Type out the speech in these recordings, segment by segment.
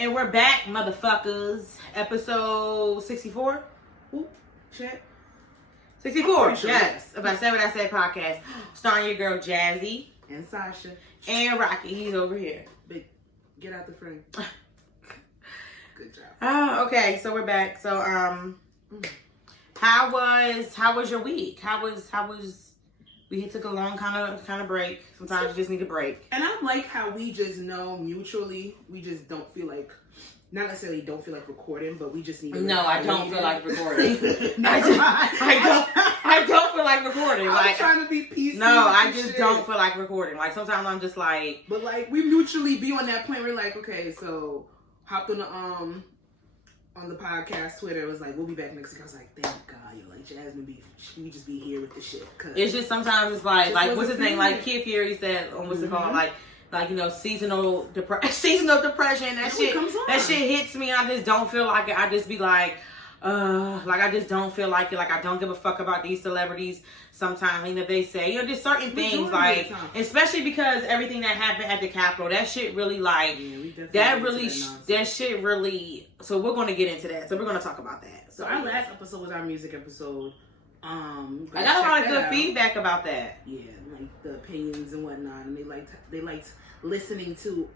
And we're back, motherfuckers. Episode 64? Ooh, shit. 64, sure. Yes. If I said what I said, podcast. Starring your girl, Jazzy. And Sasha. And Rocky. He's over here. But get out the frame. Good job. Oh, okay. So we're back. So, how was your week? How was... We took a long kind of break. Sometimes you just need a break. And I like how we just know mutually, we just don't feel like, not necessarily don't feel like recording, but we just need to. No, I don't feel like recording. I don't feel like recording. I'm trying to be PC. No, I just don't feel like recording. Like sometimes I'm just like. But like we mutually be on that point. We're like, okay, so hopped on the podcast, Twitter, it was like, we'll be back next week. I was like, thank God, like Jasmine we just be here with the shit. It's just sometimes it's like what's his name? Like Kid Fury said on what's it called? Like you know, seasonal depression. That shit hits me. I just don't feel like it. I just be like I just don't feel like it. Like I don't give a fuck about these celebrities. Sometimes, you know, they say, you know, just certain things, like, especially because everything that happened at the Capitol, that shit really, like, that shit really. So we're going to get into that. So we're going to talk about that. So our last episode was our music episode. I got a lot of good feedback about that. Yeah, like the opinions and whatnot, and they liked listening to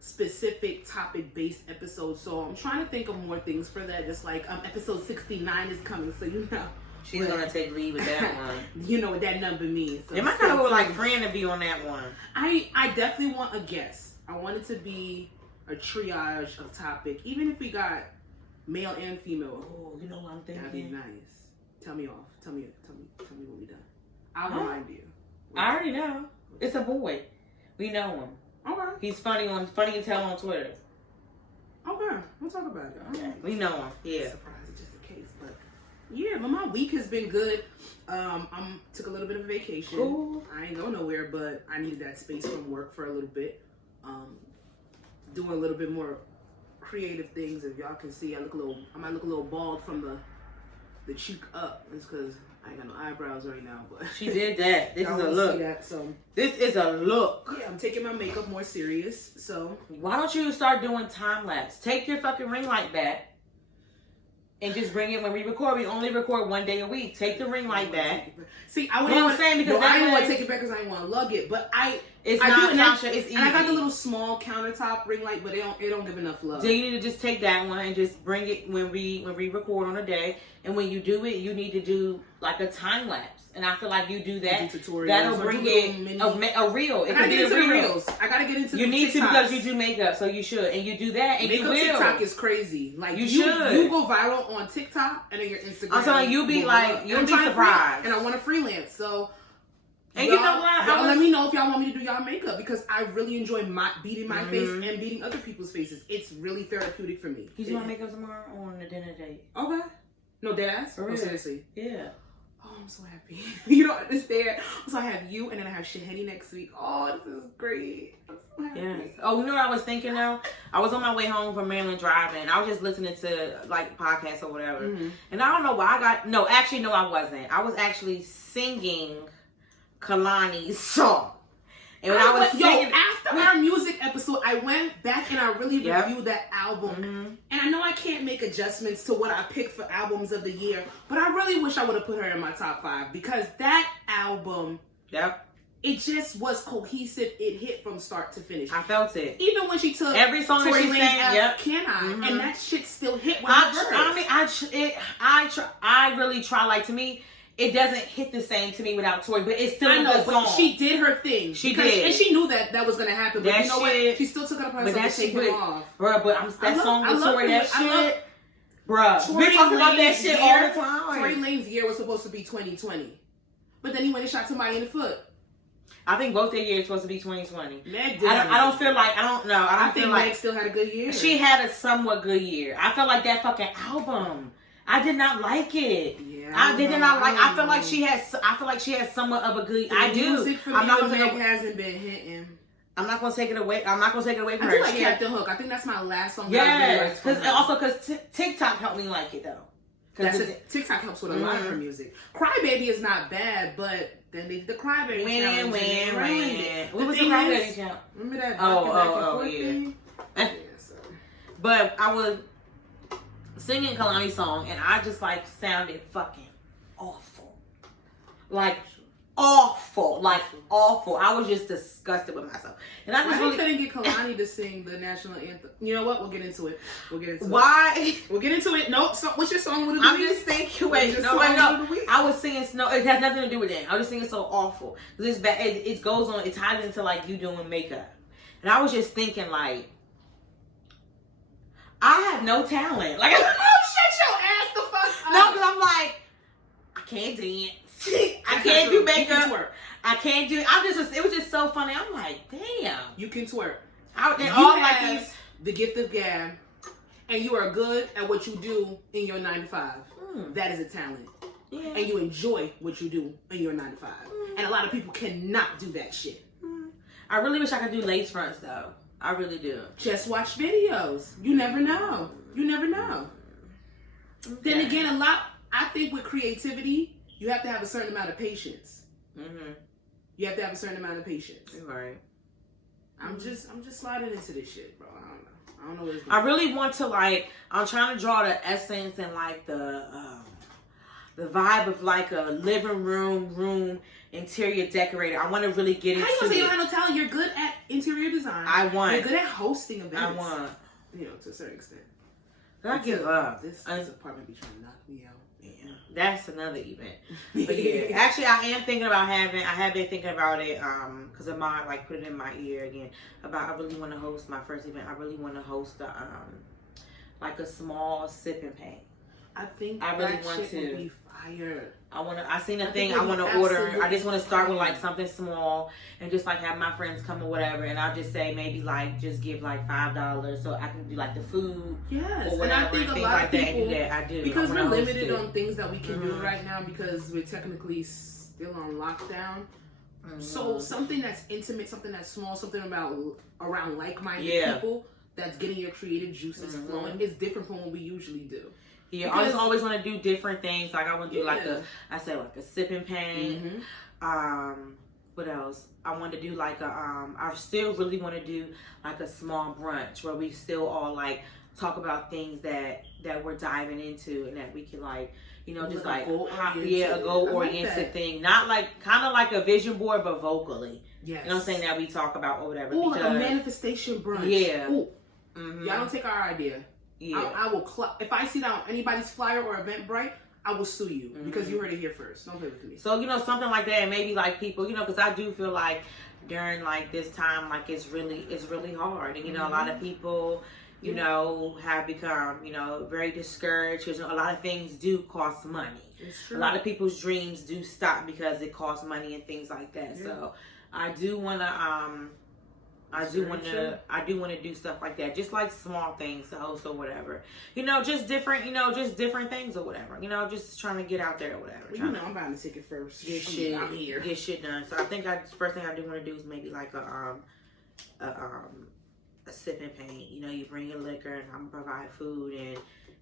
specific topic-based episodes. So I'm trying to think of more things for that. Just like episode 69 is coming, so you know. She's gonna take leave with that one. You know what that number means. So it might kind of like friend to be on that one. I definitely want a guest. I want it to be a triage of topic, even if we got male and female. Oh, you know what I'm thinking? That'd be nice. Tell me off. Tell me when we done. I'll remind you. I already know. It's a boy. We know him. Okay. He's funny to tell on Twitter. Okay, we'll talk about it. Okay. We know him. Yeah. Surprise, just in case, but yeah. But my week has been good. Took a little bit of a vacation. Ooh. I ain't go nowhere, but I needed that space from work for a little bit. Doing a little bit more creative things. If y'all can see, I might look a little bald from the cheek up. It's because I ain't got no eyebrows right now, but she did that. This is a look. This is a look. Yeah, I'm taking my makeup more serious. So why don't you start doing time lapse? Take your fucking ring light back and just bring it when we record. We only record 1 day a week. Take the ring light back. See, I didn't want to take it back because I didn't want to lug it, but it's easy. And I got the little small countertop ring light, but it don't give enough love. So you need to just take that one and just bring it when we record on a day. And when you do it, you need to do like a time lapse. And I feel like you do that. That'll bring it a reel. It can be a reels. I gotta get into. You need to because you do makeup, so you should. And you do that, and makeup. You will. TikTok is crazy. Like you should. You go viral on TikTok and then your Instagram. I'm telling you, you'll be surprised. And I want to freelance, so. And you know what? Let me know if y'all want me to do y'all makeup because I really enjoy beating my face and beating other people's faces. It's really therapeutic for me. You do my makeup tomorrow on the dinner date? Okay. No deadass? For real? No, seriously? Yeah. Oh, I'm so happy. You don't understand. So I have you and then I have Shahani next week. Oh, this is great. I'm so happy. Yes. Oh, you know what I was thinking though? I was on my way home from Maryland driving. I was just listening to like podcasts or whatever. And I don't know why I wasn't. I was actually singing Kalani's song. And when I was singing, after our music episode, I went back and I really reviewed that album. And I know I can't make adjustments to what I picked for albums of the year, but I really wish I would have put her in my top 5 because that album, it just was cohesive. It hit from start to finish. I felt it. Even when she took every song that she sang, Can I? And that shit still hit. I really try. Like to me, it doesn't hit the same to me without Tori, but it's still a good song. But she did her thing. She did. And she knew that was going to happen. But you know what? She still took it upon herself to take it off. Bruh, but that song with Tori, that shit. Bruh, we talk about that shit all the time. Tory Lanez year was supposed to be 2020. But then he went and shot somebody in the foot. I think both their years supposed to be 2020. Meg did. I think Meg still had a good year. She had a somewhat good year. I felt like that fucking album. I did not like it. Yeah, I feel like she has somewhat of a good. I do. I'm not gonna hasn't been hitting. I'm not gonna take it away. I'm not gonna take it away from her. I do like Captain Hook. I think that's my last song. Yes, because TikTok helped me like it though. TikTok helps with a lot of her music. Crybaby is not bad, but then they did the Crybaby challenge. What was the Crybaby challenge? Remember that? Oh, yeah. But I was singing Kalani's song, and I just like sounded fucking awful. Like awful. Like awful. I was just disgusted with myself. And I just really couldn't get Kalani to sing the national anthem. You know what? We'll get into it. Why? We'll get into it. Nope. So, what's your song with the I'm just thinking, wait, no. I was singing Snow. It has nothing to do with that. I was just singing so awful. It's bad. It goes on. It ties into like you doing makeup. And I was just thinking like, I have no talent. Like, shut your ass the fuck up. No, because I'm like, I can't dance. I can't do makeup. You can twerk. I can't do. It was just so funny. I'm like, damn. You can twerk. You have the gift of gab, and you are good at what you do in your 9 to 5. That is a talent. Yeah. And you enjoy what you do in your 9 to 5. And a lot of people cannot do that shit. I really wish I could do lace fronts though. I really do. Just watch videos. You never know. You never know. Okay. Then again, I think with creativity, you have to have a certain amount of patience. You have to have a certain amount of patience. Right. I'm just sliding into this shit, bro. I don't know what it's doing. I really want to like. I'm trying to draw the essence and like the vibe of like a living room interior decorator. I want to really get into. How you gonna say you don't have no talent? You're good at interior design. You're good at hosting events. I want. To a certain extent. I give up. This apartment be trying to knock me out. Yeah, that's another event. But yeah, actually, I have been thinking about it, because of my, like, put it in my ear again, about I really want to host my first event. I really want to host like a small sipping paint. I think I really want to. Would be fire. I seen a thing I want to order. I just want to start with like something small and just like have my friends come or whatever, and I'll just say maybe like just give like $5 so I can do like the food. Yes, or whatever, and I think a lot of people I do because we're limited on things that we can do right now because we're technically still on lockdown. So something that's intimate, something that's small, something around like-minded people that's getting your creative juices flowing is different from what we usually do. Yeah, I always want to do different things. Like I want to do like a sipping paint. What else? I want to do like I still really want to do like a small brunch where we still all like talk about things that we're diving into and that we can like, just like a goal-oriented thing. Not like, kind of like a vision board, but vocally. Yes. You know what I'm saying? That we talk about or whatever. Like a manifestation brunch. Yeah. Y'all don't take our idea. Yeah. I will if I see that on anybody's flyer or Eventbrite, I will sue you because you heard it here first. Don't play with me. So, something like that, and maybe like people, because I do feel like during like this time, like it's really hard. And, a lot of people, have become, very discouraged because a lot of things do cost money. It's true. A lot of people's dreams do stop because it costs money and things like that. Yeah. So I do want to, I do want to do stuff like that, just like small things to host or whatever, just different things or whatever, just trying to get out there or whatever. Well, I'm buying the ticket first. I'm here. Get shit done. So I think first thing I do want to do is maybe like a sipping paint. You bring your liquor and I'm gonna provide food and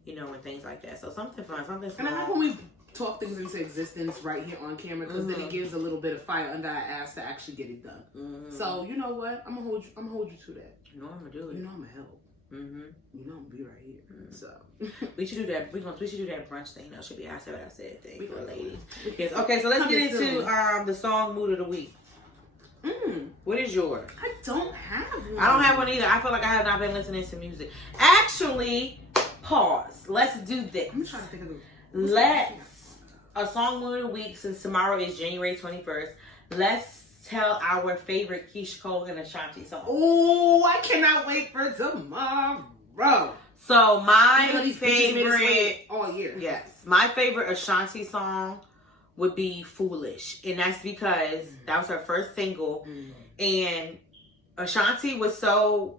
and things like that. So something fun, something small. And I like when we talk things into existence right here on camera because then it gives a little bit of fire under our ass to actually get it done. So you know what? I'm gonna hold you to that. I'm gonna do it. I'm gonna help. I'm gonna be right here. So we should do that. We should do that brunch thing. Should be I said what I said thing for ladies. Yes. Okay, so let's get into the song mood of the week. What is yours? I don't have one. I don't have one either. I feel like I have not been listening to music. Actually, pause. Let's do this. I'm trying to think of a song mood of the week, since tomorrow is January 21st. Let's tell our favorite Keyshia Cole and Ashanti song. Oh, I cannot wait for tomorrow. So my favorite all year. Yes. My favorite Ashanti song would be Foolish. And that's because that was her first single. And Ashanti was so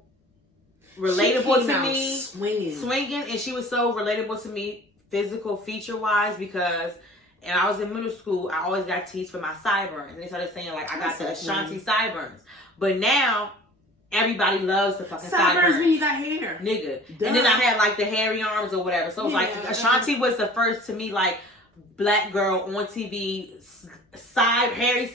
relatable to me. Swinging. And she was so relatable to me physical feature wise because and I was in middle school, I always got teased for my sideburns. And they started saying, like, I got the Ashanti sideburns. But now, everybody loves the fucking sideburns. When you got hair. Nigga. Duh. And then I had, like, the hairy arms or whatever. So, it was like, Ashanti was the first, to me, like, black girl on TV, sideburns,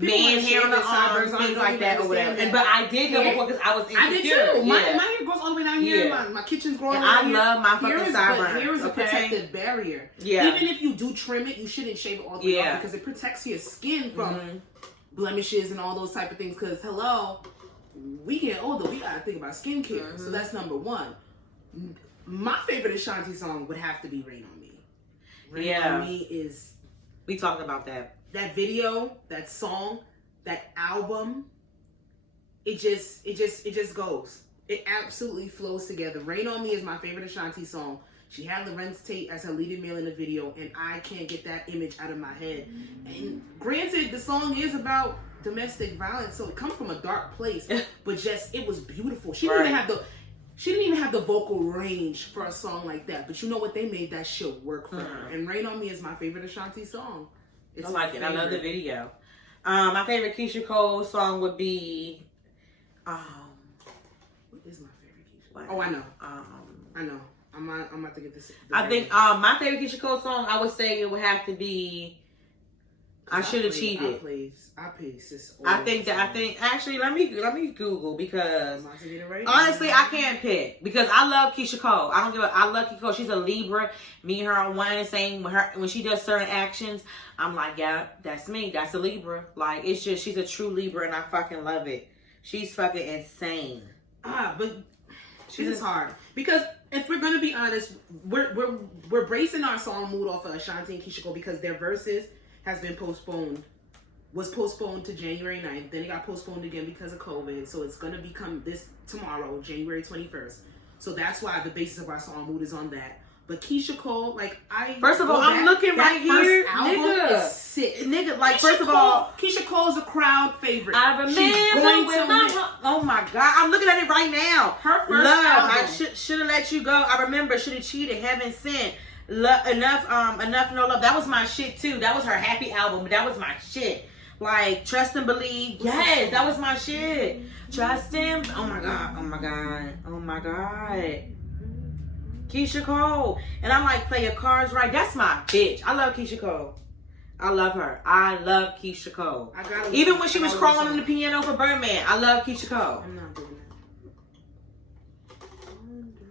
man hair on the arms, things like that or whatever. But I did go before because I was insecure. I did too. My hair goes all the way down here. My kitchen's growing. And I love my fucking sideburns. But here is a protective barrier. Yeah. Even if you do trim it, you shouldn't shave it all the way off because it protects your skin from blemishes and all those type of things. Because hello, we get older, we gotta think about skincare. So that's number one. My favorite Ashanti song would have to be "Rain on Me." Rain on Me is. We talked about that. That video, that song, that album. It just goes. It absolutely flows together. "Rain on Me" is my favorite Ashanti song. She had Lorenz Tate as her leading male in the video, and I can't get that image out of my head. And granted, the song is about domestic violence, so it comes from a dark place, but just it was beautiful. She didn't even have the vocal range for a song like that. But you know what? They made that shit work for her. And "Rain on Me" is my favorite Ashanti song. It's I like it. I love the video. My favorite Keisha Cole song would be what is my favorite Keisha? Oh, I know. I know. I'm about to get this. I think my favorite Keisha Cole song, I would say it would have to be I Should Have Cheated. I play sis. Actually let me Google because honestly I can't pick because I love Keisha Cole. I love Keisha Cole. She's a Libra. Me and her are one and the same. When she does certain actions, I'm like, yeah, that's me. That's a Libra. Like it's just she's a true Libra and I fucking love it. She's fucking insane. But she's hard because if we're gonna be honest, we're bracing our song mood off of Ashanti and Keisha Cole because their verses has been was postponed to January 9th. Then it got postponed again because of COVID. So it's going to become tomorrow, January 21st. So that's why the basis of our song mood is on that. But Keisha Cole, first of all, I'm looking right here. Album is sick. Nigga, first of all, Keisha Cole's a crowd favorite. I remember oh my God, I'm looking at it right now. Her first album. I should have let you go. I remember, should have cheated, heaven sent. Enough no love. That was my shit too. That was her happy album. That was my shit. Like Trust and Believe. Yes, that was my shit. Trust him. Oh my God. Oh my God. Oh my God. Keisha Cole. And I'm like, play your cards right. That's my bitch. I love Keisha Cole. I love her. I love Keisha Cole. Even when she was crawling on the piano for Birdman, I love Keisha Cole. I'm not doing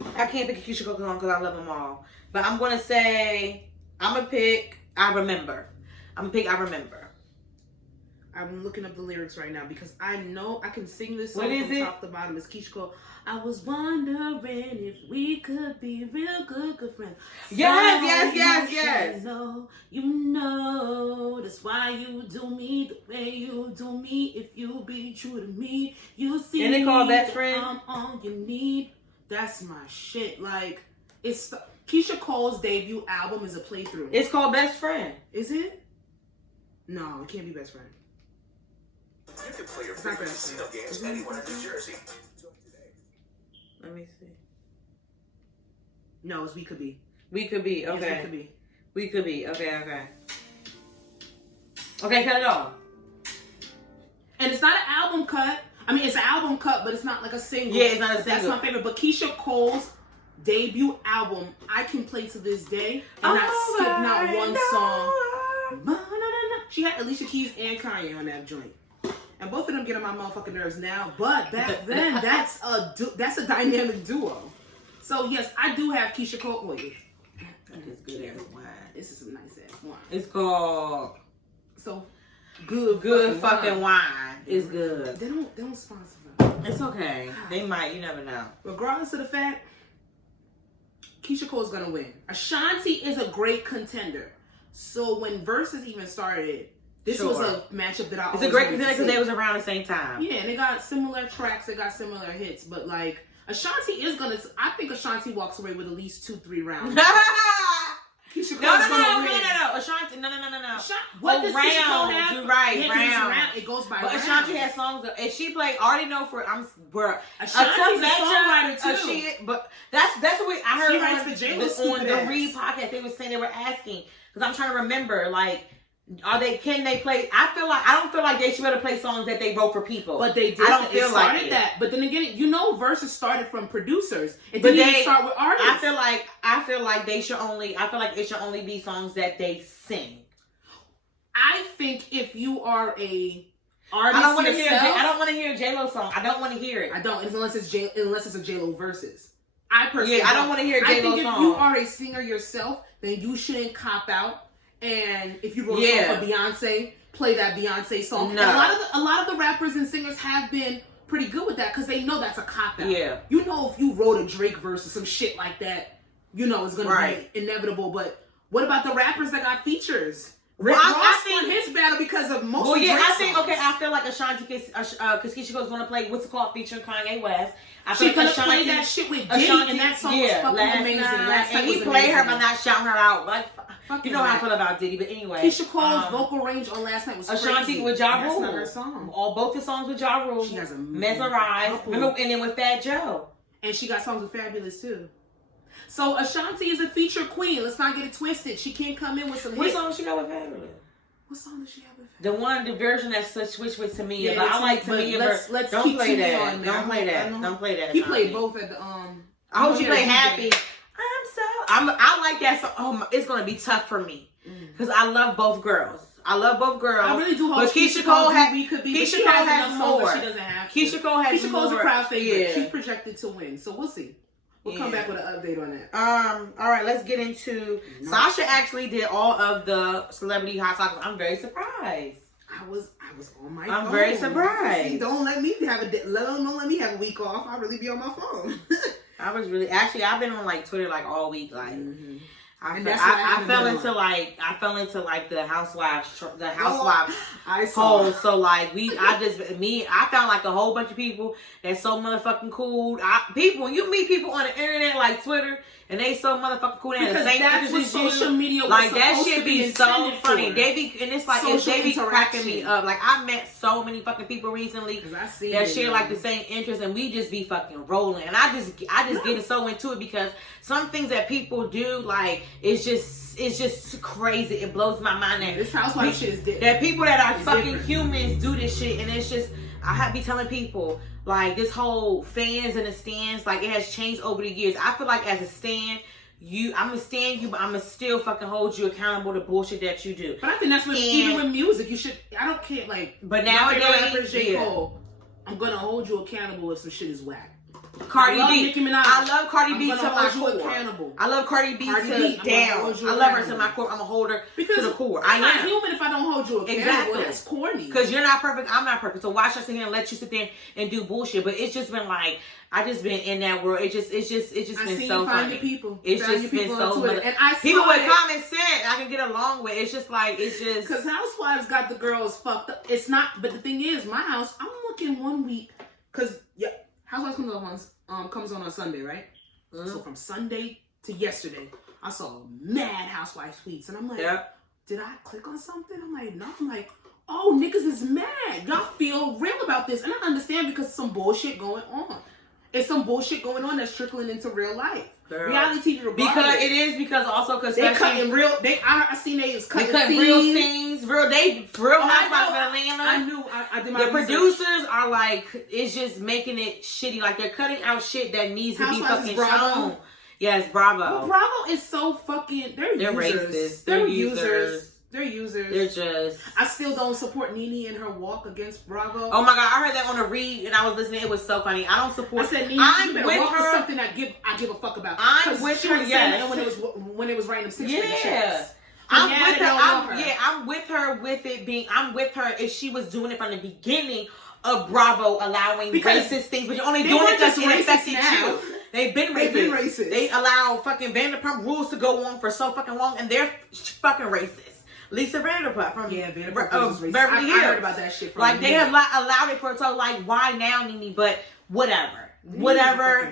that. I can't pick a Keisha Cole song because I love them all. But I'm going to say, I'm going to pick I Remember. I'm going to pick I Remember. I'm looking up the lyrics right now because I know I can sing this song from top to bottom. It's Keisha Cole. I was wondering if we could be real good friends. Yes. You know, that's why you do me the way you do me. If you be true to me, you see. And they call Best Friend. I'm all you need. That's my shit. Like, it's Keisha Cole's debut album is a playthrough. It's called Best Friend. Is it? No, it can't be Best Friend. You can play your favorite casino games anywhere in New Jersey. Let me see. No, it's We Could Be. We Could Be. Okay. Yes, We Could Be. We Could Be. Okay. Okay, cut it off. And it's not an album cut. I mean, it's an album cut, but it's not like a single. Yeah, it's not a single. That's my favorite. But Keisha Cole's debut album, I can play to this day and not skip not one song. She had Alicia Keys and Kanye on that joint. And both of them get on my motherfucking nerves now. But back then, that's a dynamic duo. So, yes, I do have Keisha Cole. Oh, yeah. That is good ass wine. This is some nice ass wine. It's called... So, good fucking wine. It's good. They don't sponsor them. It's okay. They might. You never know. Regardless of the fact, Keisha Cole's gonna win. Ashanti is a great contender. So when Versus even started, this was a matchup that I It's a great contender because they was around the same time. Yeah, and they got similar tracks, they got similar hits, but like Ashanti is gonna. I think Ashanti walks away with at least 2-3 rounds. Keisha Cole's gonna win. Ashanti, no. What does Keisha Cole have? You're right, yeah, round. It goes by But round. Ashanti has songs that, if she played, I already know for, Ashanti's a songwriter too. But that's the way I heard she writes for Jada on the Reed podcast. They were saying, they were asking, because I'm trying to remember, like, can they play? I don't feel like they should be able to play songs that they wrote for people. But they did. I don't feel like it. That. But then again, Versus started from producers. It didn't even start with artists. I feel like it should only be songs that they sing. I think if you are a artist I don't want to hear. yourself, I don't want to hear a J-Lo song. I don't want to hear it. I don't, unless it's a J-Lo versus. I personally, I don't want to hear a J-Lo song. I think if you are a singer yourself, then you shouldn't cop out. And if you wrote a song for Beyonce, play that Beyonce song. No. And a lot of the rappers and singers have been pretty good with that because they know that's a cop out. Yeah. You know, if you wrote a Drake verse or some shit like that, you know it's gonna be inevitable. But what about the rappers that got features? Rick Ross won his battle because of most. Well, yeah, Drake I think songs. I feel like Ashanti, because Keisha Cole's gonna play what's it called featuring Kanye West. She's gonna play that shit with Diddy, and that song was fucking amazing. Last night he played her by not shouting her out. Like, you know how I feel about Diddy, but anyway. Keisha Cole's vocal range on last night was Ashanti crazy. with Ja Rule. That's not her song. Both the songs with Ja Rule. She has a Mesmerized, and then with Fat Joe. And she got songs with Fabulous too. So Ashanti is a feature queen. Let's not get it twisted. She can't come in with some hits. What song she got with Fabulous? What song does she have with Fabulous? The version that's switched with Tamia. Yeah, but I like Tamia. Let's don't keep play Tamia that. on Don't play that. Don't play that. He played both at the I hope she played Happy. I like that song. Oh, it's gonna be tough for me because I love both girls. I really do hope Keisha Cole has more. She doesn't have. Keisha Cole has Keisha Cole's a crowd favorite. She's projected to win, so we'll see. We'll come back with an update on that. All right, let's get into Sasha actually did all of the celebrity hot topics. I'm very surprised. I was on my phone. I'm very surprised. See, don't let me have a week off. I'll really be on my phone. I was really I've been on like Twitter like all week like. I fell into the housewives poll. So like I found like a whole bunch of people that's so motherfucking cool. You meet people on the internet like Twitter and they so motherfucking cool. Because that's what social media was like that shit to be so funny. For. They be and it's like they be cracking me up. Like I met so many fucking people recently that share like the same interests and we just be fucking rolling. And I just get so into it because some things that people do like it's just crazy. It blows my mind that this housewife shit is different. That people that are fucking humans do this shit and it's just I have to be telling people like this whole fans and the stands like it has changed over the years. I feel like as a stan, I'm gonna stand you, but I'm gonna still fucking hold you accountable to bullshit that you do. But I think that's what even with music, you should. I don't care like. But nowadays, J. Cole, I'm gonna hold you accountable if some shit is whack. Cardi B. Nicki Minaj. I love Cardi B to my core. Accountable. I love Cardi B to down. I love her to my core. I'm gonna hold her to the core. I'm not human if I don't hold you accountable. Exactly. That's corny. Because you're not perfect. I'm not perfect. So why should I sit here and let you sit there and do bullshit? But it's just been like I just been in that world. It's just been so funny. People. It's just been so funny. And people with common sense I can get along with. It's just like because Housewives got the girls fucked up. It's not. But the thing is, my house. I'm looking 1 week because Housewives comes on Sunday, right? Mm-hmm. So from Sunday to yesterday, I saw mad Housewives tweets, and I'm like, did I click on something? I'm like, no. I'm like, oh, niggas is mad. Y'all feel real about this, and I understand because some bullshit going on. It's some bullshit going on that's trickling into real life. Girl. Reality TV, because they cutting real. I seen they was cutting real scenes, real Housewives of Atlanta. I knew. I did my research. Producers are like, it's just making it shitty. Like they're cutting out shit that needs to be fucking shown. Yes, Bravo. Well, Bravo is so fucking. They're racist. They're users. They're users. They're just. I still don't support Nene in her walk against Bravo. Oh my god, I heard that on a read and I was listening. It was so funny. I don't support. I said Nene, you better walk with something I give a fuck about. I'm with her. Yes. When it was random 6 checks. I'm with her. I'm with her with it being. I'm with her if she was doing it from the beginning of Bravo allowing racist things, but you're only doing it because it affected you. They've been racist. They allow fucking Vanderpump Rules to go on for so fucking long, and they're fucking racist. Lisa Vanderpump from Beverly Hills. I heard about that shit from like they have allowed it for so like why now, Nene? But whatever, whatever.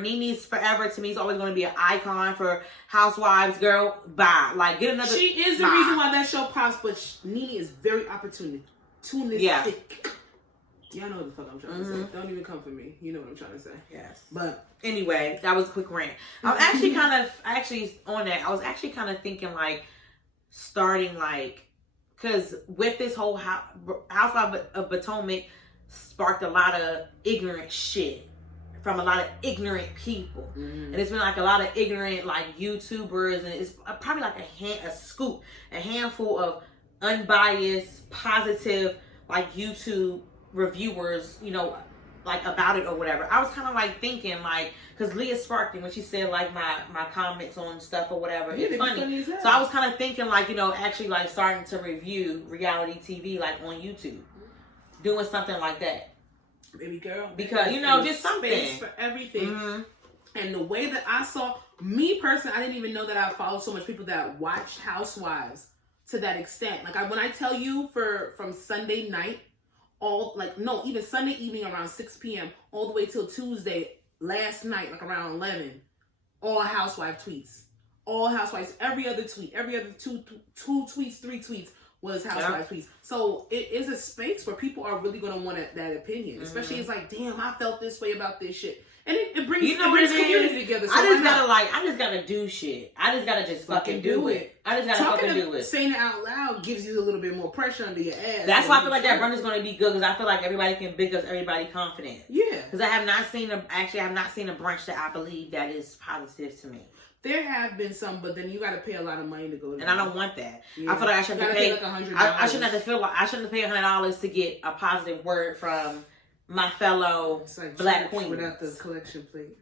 Nene's forever to me is always going to be an icon for Housewives. Girl, bye. Like get another. She is the reason why that show prospers. Nene is very opportunistic. Yeah. Y'all know what the fuck I'm trying to say. Don't even come for me. You know what I'm trying to say. Yes. But anyway, that was a quick rant. I'm actually on that. I was actually kind of thinking like starting like, because with this whole Housewives of Potomac sparked a lot of ignorant shit from a lot of ignorant people. And it's been like a lot of ignorant like YouTubers, and it's probably like a handful of unbiased, positive, like YouTube reviewers, you know, like about it or whatever. I was kind of like thinking like, because Leah sparked it when she said like my comments on stuff or whatever. Yeah, it's funny. So I was kind of thinking like, you know, actually like starting to review reality TV like on YouTube, doing something like that. Baby girl, because you know, just something space for everything. And the way that I saw, me personally, I didn't even know that I followed so much people that watched Housewives to that extent. Like when I tell you from Sunday night, even Sunday evening around 6 p.m. all the way till Tuesday last night, like around 11, all Housewife tweets, all Housewives, every other tweet, every other two tweets, 3 tweets was Housewife tweets. So it is a space where people are really going to want that opinion, especially it's like, damn, I felt this way about this shit. And it brings, you know, it brings community together. So I just gotta do shit. I just gotta fucking do it. I just gotta fucking do it. Saying it out loud gives you a little bit more pressure under your ass. That's why I feel like that run is gonna be good, because I feel like everybody can big up everybody confident. Yeah. Because I have not seen a brunch that I believe that is positive to me. There have been some, but then you got to pay a lot of money to go there. And I don't want that. Yeah. I feel like I shouldn't have to pay like $100. I shouldn't have to feel like I shouldn't have paid $100 to get a positive word from my fellow black queen without the collection plate.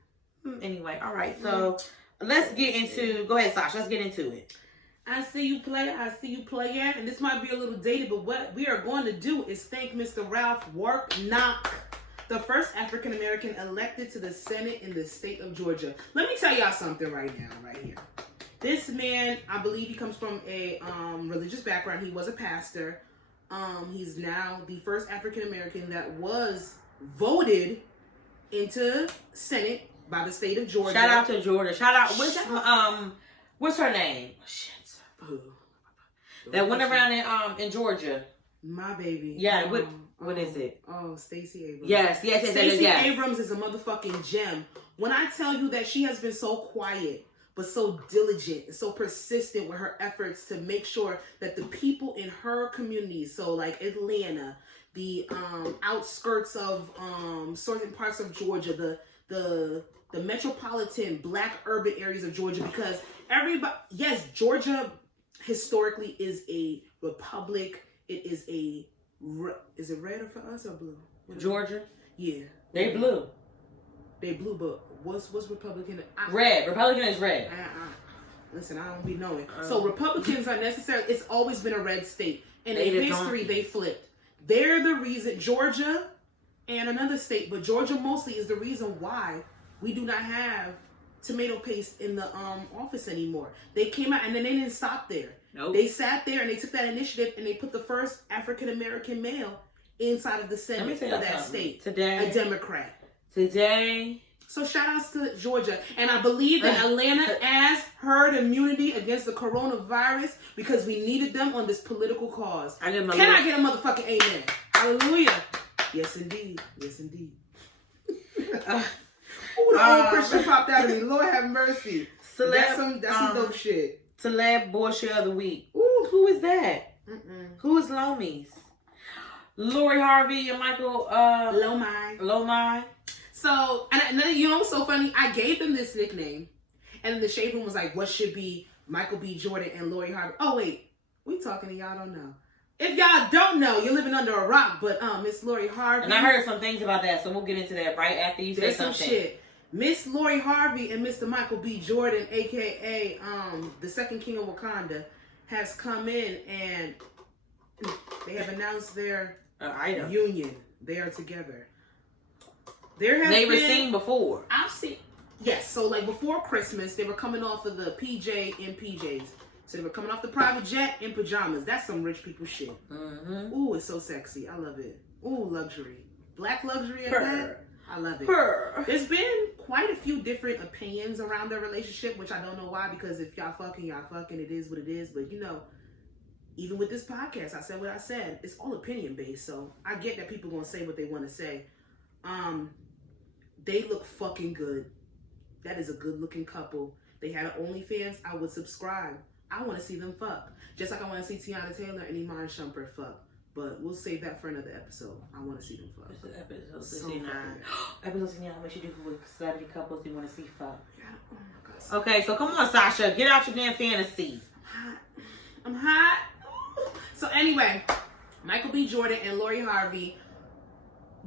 Anyway, all right. So let's get into. Go ahead, Sasha. Let's get into it. I see you play. I see you play it. And this might be a little dated, but what we are going to do is thank Mr. Ralph Warnock, the first African American elected to the Senate in the state of Georgia. Let me tell y'all something right now, right here. This man, I believe he comes from a religious background. He was a pastor. He's now the first African American that was voted into Senate by the state of Georgia. Shout out to Georgia. Shout out. What's her name? Shit. That went around in Georgia. My baby. Yeah. What is it? Oh, Stacey Abrams. Yes. Stacey Abrams is a motherfucking gem. When I tell you that she has been so quiet, but so diligent and so persistent with her efforts to make sure that the people in her community, so like Atlanta, the outskirts of certain parts of Georgia, the metropolitan black urban areas of Georgia, because everybody, yes, Georgia historically is a republic. It is is it red for us or blue? Georgia? Yeah. They blue. They blue, but what's Republican? Red. Republican is red. Listen, I don't be knowing. So Republicans are necessary. It's always been a red state. And in history, they flipped. They're the reason, Georgia and another state, but Georgia mostly is the reason why we do not have tomato paste in the office anymore. They came out and then they didn't stop there. Nope. They sat there and they took that initiative and they put the first African American male inside of the Senate for that state. Today, a Democrat. Today. So shout outs to Georgia. And I believe that Atlanta has herd immunity against the coronavirus because we needed them on this political cause. I get a motherfucking amen? Hallelujah. Yes, indeed. Yes, indeed. Ooh, the old Christian popped out of me. Lord have mercy. Celeb, that's some dope shit. Celeb bullshit of the week. Ooh, who is that? Who is LOMI's? Lori Harvey and Michael LOMI. So, and you know what's so funny? I gave them this nickname, and the shade room was like, what should be Michael B. Jordan and Lori Harvey? Oh, wait. We talking to y'all don't know. If y'all don't know, you're living under a rock, but Miss Lori Harvey. And I heard some things about that, so we'll get into that right after you say something. There's some shit. Miss Lori Harvey and Mr. Michael B. Jordan, a.k.a. the second king of Wakanda, has come in and they have announced their union. They are together. They were seen before. I've seen, yes. So like before Christmas, they were coming off of the PJ in PJs. So they were coming off the private jet in pajamas. That's some rich people shit. Mm-hmm. Ooh, it's so sexy. I love it. Ooh, luxury. Black luxury at that. I love it. There's been quite a few different opinions around their relationship, which I don't know why, because if y'all fucking, it is what it is. But you know, even with this podcast, I said what I said. It's all opinion based. So I get that people gonna say what they want to say. They look fucking good. That is a good looking couple. They had an OnlyFans. I would subscribe. I want to see them fuck. Just like I want to see Tiana Taylor and Iman Shumpert fuck. But we'll save that for another episode. I want to see them fuck. This is episode 69. Episode 69, what you do for celebrity couples you want to see fuck. Yeah. Oh my God. Okay, so come on, Sasha. Get out your damn fantasy. I'm hot. So anyway, Michael B. Jordan and Lori Harvey,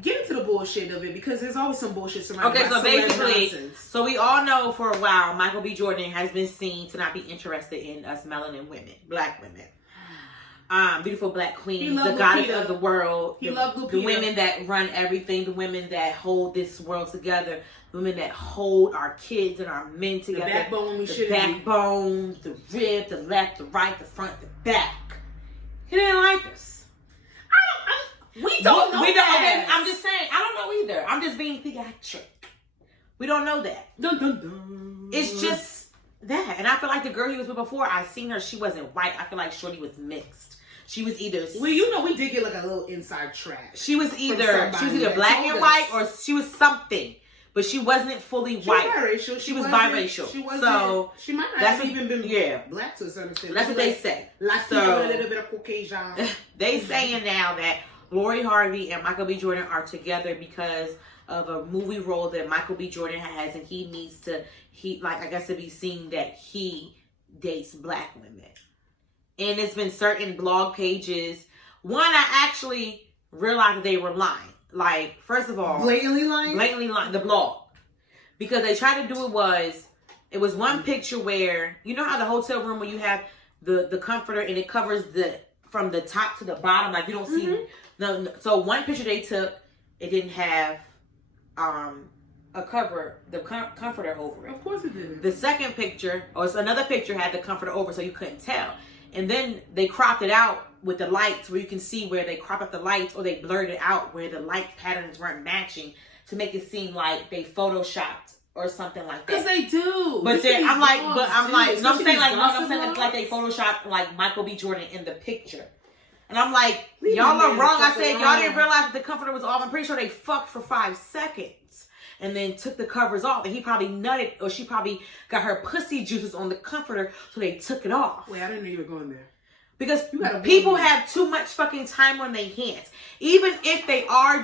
get into the bullshit of it, because there's always some bullshit surrounding. Okay, so basically, so we all know for a while Michael B. Jordan has been seen to not be interested in us melanin women, black women. Beautiful black queens, the goddess of the world. He loved Lupita. The women that run everything, the women that hold this world together, the women that hold our kids and our men together. The backbone when we the shouldn't be. backbone, the rib, the left, the right, the front, the back. He didn't like us. We don't know that. Okay, I'm just saying, I don't know either. I'm just being theatric. We don't know that. Dun, dun, dun. It's just that. And I feel like the girl he was with before, I seen her, she wasn't white. I feel like Shorty was mixed. She was either... Well, you know, we did get like a little inside track. She was either black and white, or she was something. But she wasn't fully white. Biracial. She was biracial. She wasn't, so she might not have even been black to a certain extent. That's what they say. So, a little bit of Caucasian. They saying now that Lori Harvey and Michael B. Jordan are together because of a movie role that Michael B. Jordan has, and he needs to, I guess to be seen that he dates black women. And it's been certain blog pages. One, I actually realized that they were lying. Like, first of all, blatantly lying, the blog, because they tried to do it was one picture where, you know how the hotel room where you have the comforter and it covers from the top to the bottom, like you don't see. So one picture they took, it didn't have a cover, the comforter over it. Of course it didn't. The second picture, or it's another picture, had the comforter over, so you couldn't tell. And then they cropped it out with the lights, where you can see where they cropped up the lights, or they blurred it out where the light patterns weren't matching, to make it seem like they photoshopped or something like that. Because they do. But then I'm like, they photoshopped like Michael B. Jordan in the picture. And I'm like, y'all are wrong. I said, y'all didn't realize that the comforter was off. I'm pretty sure they fucked for 5 seconds and then took the covers off. And he probably nutted, or she probably got her pussy juices on the comforter, so they took it off. Wait, I didn't know you were going there. Because people have too much fucking time on their hands. Even if they are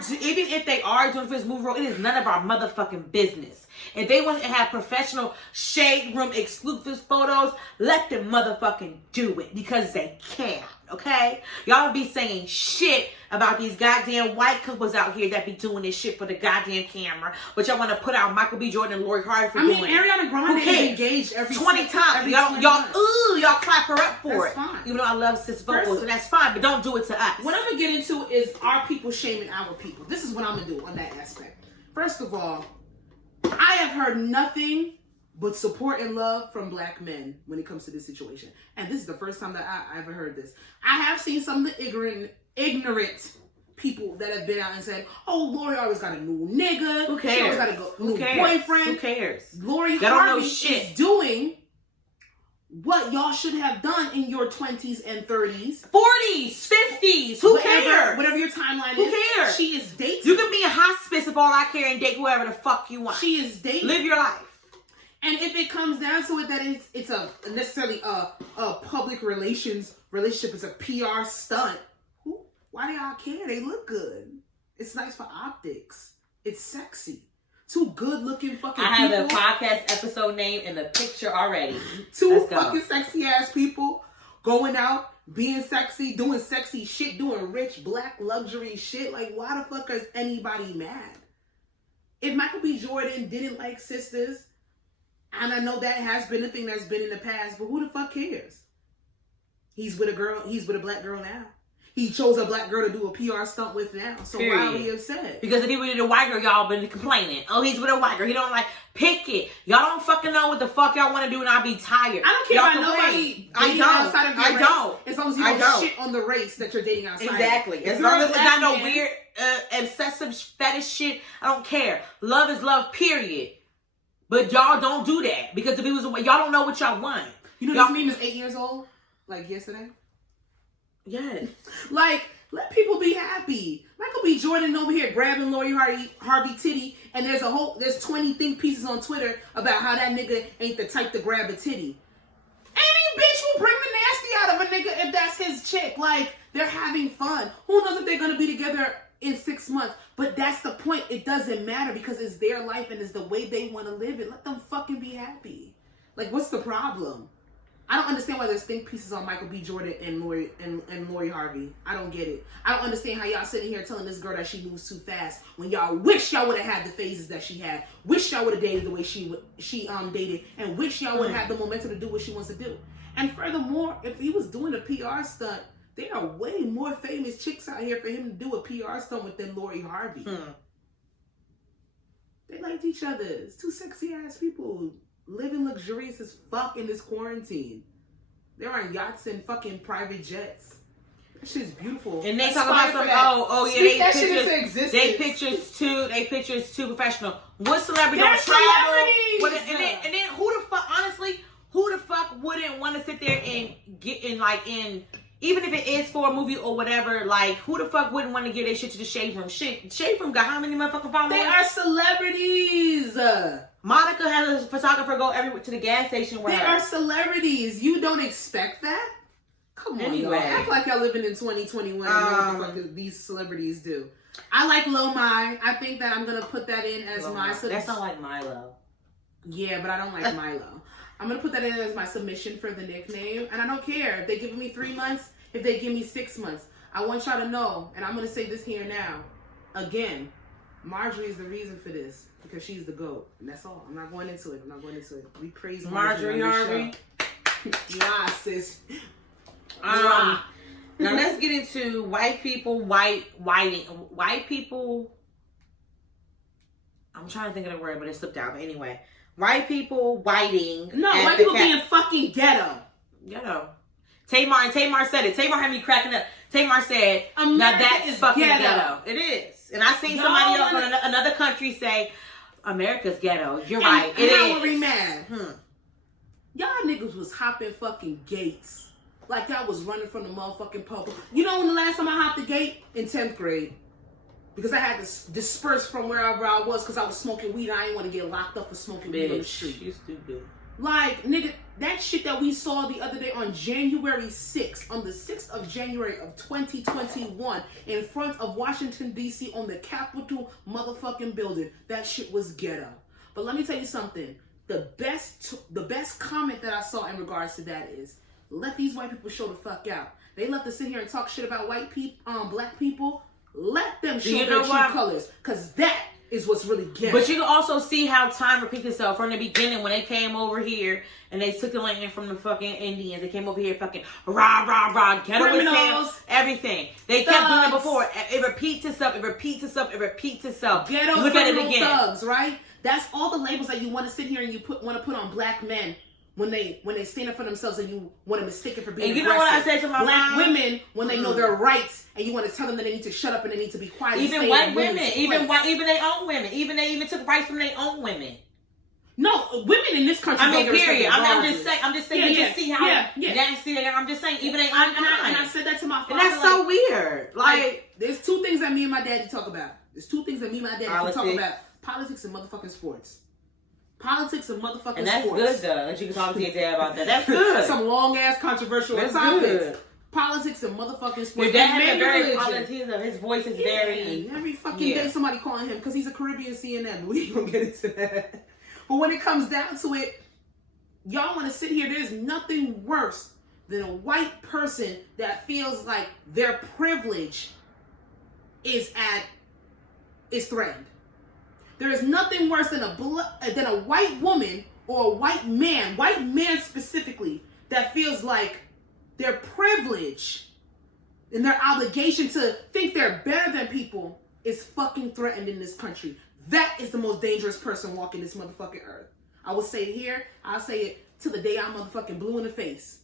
doing this movie role, it is none of our motherfucking business. If they want to have professional shade room exclusive photos, let them motherfucking do it, because they can. Okay? Y'all be saying shit about these goddamn white couples out here that be doing this shit for the goddamn camera, but y'all want to put out Michael B. Jordan and Lori Harvey for doing it. Ariana Grande is engaged every 20 times. Y'all clap her up for it. Fine. Even though I love sis vocals, and that's fine, but don't do it to us. What I'm gonna get into is our people shaming our people. This is what I'm gonna do on that aspect. First of all, I have heard nothing but support and love from black men when it comes to this situation. And this is the first time that I ever heard this. I have seen some of the ignorant people that have been out and said, oh, Lori always got a new nigga. Who cares? She always got a new boyfriend. Who cares? Lori Harvey is doing what y'all should have done in your 20s and 30s. 40s, 50s. Who cares? Whatever your timeline is. Who cares? She is dating. You can be in hospice if all I care and date whoever the fuck you want. She is dating. Live your life. And if it comes down to it that it's a necessarily a public relationship, it's a PR stunt. Why do y'all care? They look good. It's nice for optics. It's sexy. Two good looking fucking people. I have the podcast episode name in the picture already. Two fucking sexy ass people going out, being sexy, doing sexy shit, doing rich black luxury shit. Like, why the fuck is anybody mad? If Michael B. Jordan didn't like sisters, and I know that has been a thing that's been in the past, but who the fuck cares? He's with a black girl now. He chose a black girl to do a PR stunt with now. So why are we upset? Because if he was with a white girl, y'all been complaining. Oh, he's with a white girl. He don't like, pick it. Y'all don't fucking know what the fuck y'all want to do, and I'll be tired. I don't care about nobody dating outside of your race. As long as you don't shit on the race that you're dating outside. Exactly. As long as it's not no weird, obsessive fetish shit, I don't care. Love is love, period. But y'all don't do that. Because if it was, y'all don't know what y'all want. You know, this meme is 8 years old? Like yesterday? Yes. Like, let people be happy. Michael B. Jordan over here grabbing Lori Harvey titty, and there's 20 think pieces on Twitter about how that nigga ain't the type to grab a titty. Any bitch will bring the nasty out of a nigga if that's his chick. Like, they're having fun. Who knows if they're gonna be together in 6 months? But that's the point. It doesn't matter because it's their life and it's the way they want to live it. Let them fucking be happy. Like, what's the problem? I don't understand why there's think pieces on Michael B. Jordan and Lori Harvey. I don't get it. I don't understand how y'all sitting here telling this girl that she moves too fast when y'all wish y'all would have had the phases that she had. Wish y'all would have dated the way she dated, and wish y'all would have had the momentum to do what she wants to do. And furthermore, if he was doing a PR stunt, there are way more famous chicks out here for him to do a PR stunt with than Lori Harvey. They liked each other. It's two sexy ass people living luxurious as fuck in this quarantine. They're on yachts and fucking private jets. That shit's beautiful. And they talk about some that shit into existence. They pictures too professional. What celebrity They're don't travel? celebrities! And then who the fuck, honestly, who the fuck wouldn't want to sit there and get in even if it is for a movie or whatever, like, who the fuck wouldn't want to give their shit to the Shade Room? Shit, Shade Room got how many motherfucking followers? They are celebrities. Monica has a photographer go everywhere to the gas station where they are celebrities. You don't expect that? Come on, anyway. y'all. Act like y'all living in 2021 and know what the fuck these celebrities do. I like LOMI. I think that I'm going to put that in as my submission. That's not like Milo. Yeah, but I don't like Milo. I'm going to put that in as my submission for the nickname. And I don't care if they give me 3 months, if they give me 6 months. I want y'all to know, and I'm going to say this here now. Again, Marjorie is the reason for this. Because she's the GOAT. And that's all. I'm not going into it. We praise Marjorie Harvey. Nah, sis. Now let's get into white people, white people. I'm trying to think of the word, but it slipped out. But anyway, white people whiting. No, white people being fucking ghetto. Tamar said it. Tamar had me cracking up. Tamar said, America now that is fucking ghetto. It is. And I seen somebody else from another country say, America's ghetto. You're right. And I would be mad. Y'all niggas was hopping fucking gates. Like y'all was running from the motherfucking pub. You know when the last time I hopped the gate? In 10th grade. Because I had to disperse from wherever I was because I was smoking weed. I didn't want to get locked up for smoking weed on the street. You stupid. Like, nigga, that shit that we saw the other day on January 6th, on the 6th of January of 2021, in front of Washington, D.C., on the Capitol motherfucking building, that shit was ghetto. But let me tell you something. The best comment that I saw in regards to that is, let these white people show the fuck out. They love to sit here and talk shit about white people, black people. Let them show their true colors. Because that is what's really ghetto. But you can also see how time repeats itself from the beginning when they came over here and they took the land from the fucking Indians. They came over here fucking rah, rah, rah, ghetto criminals, everything. They kept doing it before. It repeats itself. Ghetto Look at it again. Thugs, right? That's all the labels that you want to sit here and you want to put on black men when they stand up for themselves and you want to mistake it for being aggressive. And you know what I said to my black mom? women when they know their rights and you want to tell them that they need to shut up and they need to be quiet. Even white women, even their own women, they even took rights from their own women. No, women in this country. I mean, period. I'm just saying. You just see how nasty they are. I'm just saying, even they own and I said that to my father. And that's so weird. Like, there's two things that me and my daddy talk about. Talk about. Politics and motherfucking sports. Politics and motherfucking sports. And that's good, though, that you can talk to your dad about that. That's good. Some long-ass controversial topics. Good. Politics and motherfucking sports. Your dad has a very politics. His voice is very... Every fucking day somebody calling him because he's a Caribbean CNN. We ain't gonna get into that. But when it comes down to it, y'all want to sit here. There's nothing worse than a white person that feels like their privilege is threatened. There is nothing worse than a white woman or a white man specifically, that feels like their privilege and their obligation to think they're better than people is fucking threatened in this country. That is the most dangerous person walking this motherfucking earth. I will say it here. I'll say it to the day I'm motherfucking blue in the face.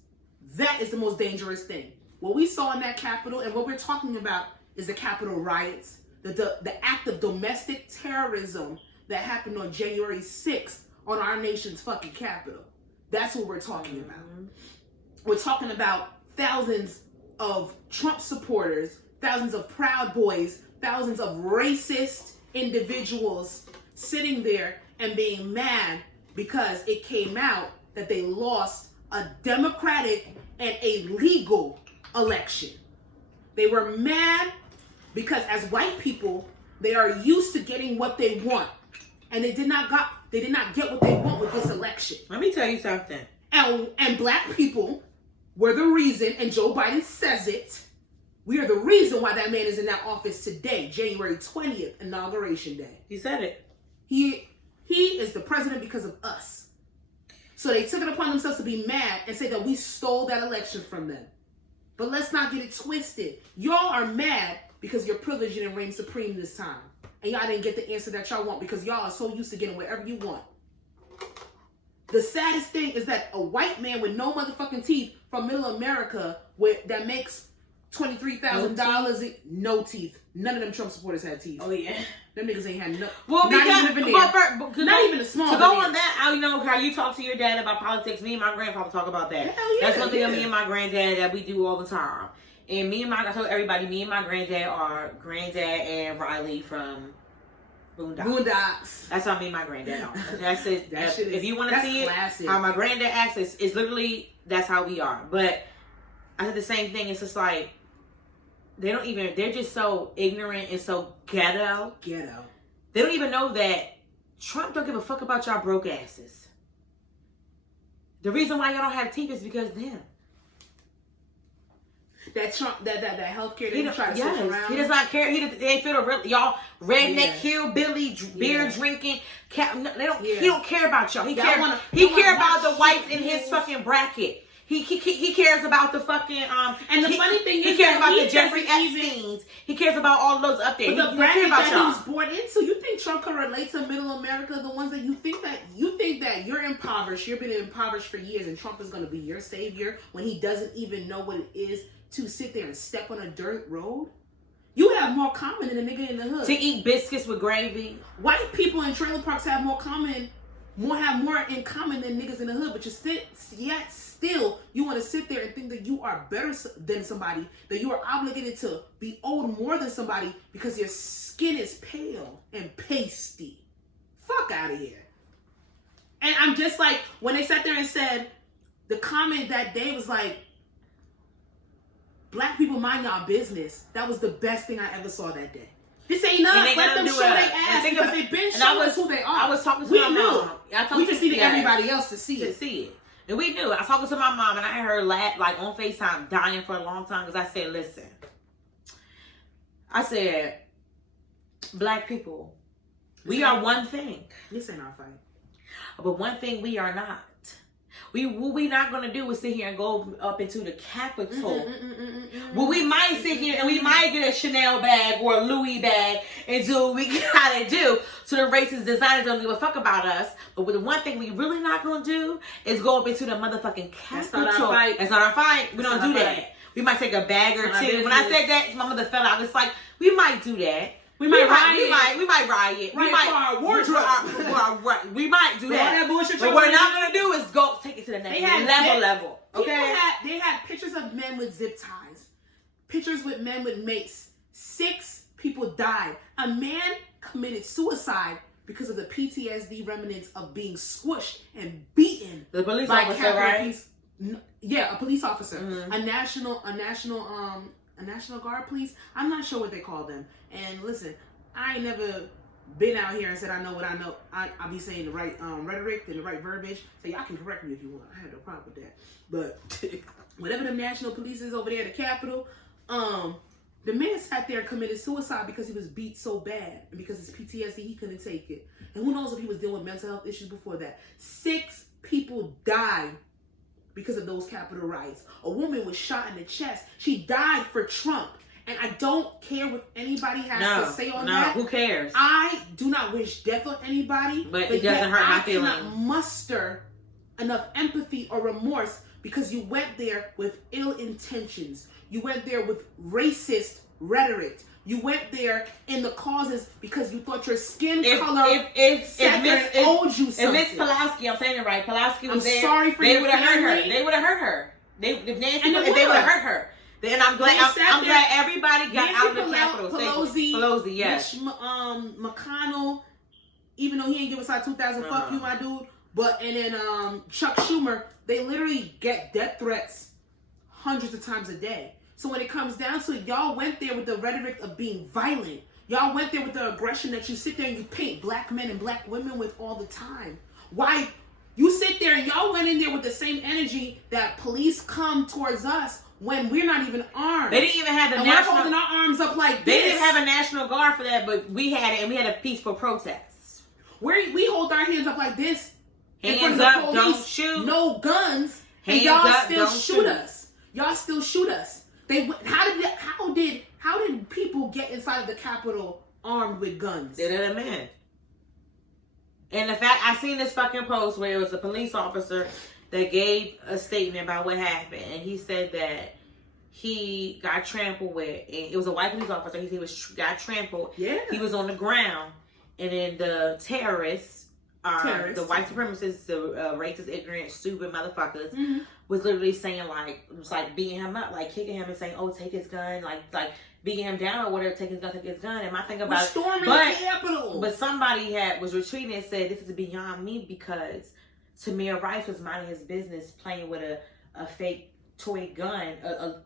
That is the most dangerous thing. What we saw in that Capitol and what we're talking about is the Capitol riots. The act of domestic terrorism that happened on January 6th on our nation's fucking capital. That's what we're talking about. We're talking about thousands of Trump supporters, thousands of Proud Boys, thousands of racist individuals sitting there and being mad because it came out that they lost a democratic and a legal election. They were mad because as white people, they are used to getting what they want. And they did not get what they want with this election. Let me tell you something. And black people were the reason, and Joe Biden says it, we are the reason why that man is in that office today, January 20th, Inauguration Day. He said it. He is the president because of us. So they took it upon themselves to be mad and say that we stole that election from them. But let's not get it twisted. Y'all are mad because your privilege didn't reign supreme this time. And y'all didn't get the answer that y'all want because y'all are so used to getting whatever you want. The saddest thing is that a white man with no motherfucking teeth from middle America that makes $23,000, no teeth. None of them Trump supporters had teeth. Oh yeah, them niggas ain't had no. Well, not even a small. To go on that, you know how you talk to your dad about politics. Me and my grandfather talk about that. Hell yeah, that's one thing of me and my granddad that we do all the time. And I told everybody, me and my granddad are granddad and Riley from Boondocks. That's how me and my granddad are. That's it. If you want to see classic. It, how my granddad acts, it's literally that's how we are. But I said the same thing. It's just like. They're just so ignorant and so ghetto. They don't even know that Trump don't give a fuck about y'all broke asses. The reason why y'all don't have teeth is because of them. That Trump, that healthcare, they try to switch around. He does not care. They feel the real, y'all redneck, hillbilly, beer drinking. They don't. He don't care about y'all. He care about the whites in his fucking bracket. He cares about the fucking and the funny thing is he cares about the Jeffrey Epsteins. He cares about all those up there. But the bracket that he was born into, you think Trump can relate to middle America? The ones that you think that you're impoverished, you've been impoverished for years, and Trump is going to be your savior when he doesn't even know what it is to sit there and step on a dirt road. You have more common than a nigga in the hood. To eat biscuits with gravy. White people in trailer parks have more in common than niggas in the hood, but still you want to sit there and think that you are better than somebody, that you are obligated to be owed more than somebody because your skin is pale and pasty. Fuck out of here. And I'm just like, when they sat there and said, the comment that day was like, black people mind y'all business. That was the best thing I ever saw that day. This ain't us. Let them show their ass because they've been showing us who they are. I was talking to my mom. We just needed everybody else to see it. And we knew. I was talking to my mom and I heard her laugh like on FaceTime, dying for a long time because I said, listen. I said, black people, we are one thing. This ain't our fight. But one thing we are not. What we not going to do is sit here and go up into the Capitol. Well, we might sit here and we might get a Chanel bag or a Louis bag and do what we gotta do so the racist designers don't give a fuck about us. But the one thing we really not going to do is go up into the motherfucking Capitol. That's not our fight. That's not our fight. We don't do that. We might take a bag or two. When I said that, my mother fell out. It's like, we might do that. We might riot. We might our wardrobe. We might do that. But what we're not gonna do is go take it to the next level. Okay. They had pictures of men with zip ties, pictures with men with mace. 6 people died. A man committed suicide because of the PTSD remnants of being squished and beaten. The police officer, right? Yeah, a police officer, a national guard police. I'm not sure what they call them. And listen, I ain't never been out here and said I know what I know. I be saying the right rhetoric and the right verbiage. So y'all can correct me if you want. I have no problem with that. But whatever the national police is over there at the Capitol, the man sat there and committed suicide because he was beat so bad and because his PTSD he couldn't take it. And who knows if he was dealing with mental health issues before that. 6 people died because of those Capitol riots. A woman was shot in the chest. She died for Trump. And I don't care what anybody has to say on that. Who cares? I do not wish death on anybody. But it doesn't hurt my feelings. I cannot muster enough empathy or remorse because you went there with ill intentions. You went there with racist rhetoric. You went there in the causes because you thought your skin color owed you something. If Miss Pulaski, I'm saying it right, Pulaski was there. Sorry for they would have hurt her. They would have hurt her. They would have hurt her. And I'm glad everybody got out of the Capitol. Pelosi, yes. Mitch McConnell, even though he ain't give us our 2,000, fuck you, my dude. But and then Chuck Schumer, they literally get death threats hundreds of times a day. So when it comes down to it, y'all went there with the rhetoric of being violent. Y'all went there with the aggression that you sit there and you paint black men and black women with all the time. Why You sit there and y'all went in there with the same energy that police come towards us when we're not even armed. They didn't even have the and national. We're holding our arms up like they this. didn't have a national guard for that, but we had it, and we had a peaceful protest. We hold our hands up like this. Hands up, don't shoot. No guns. And Hands y'all up, still don't shoot shoot. us. Y'all still shoot us. How did people get inside of the Capitol armed with guns? They did a man. And the fact, I seen this fucking post where it was a police officer that gave a statement about what happened. And he said that he got trampled with, and it was a white police officer. He got trampled. Yeah. He was on the ground. And then the terrorists, the white supremacists, the racist, ignorant, stupid motherfuckers, was literally saying, like, it was like beating him up, like kicking him and saying, oh, take his gun, like beating him down or whatever, take his gun. And my thing about it, storming the Capitol. But somebody was retweeting and said, this is beyond me, because Tamir Rice was minding his business playing with a fake toy gun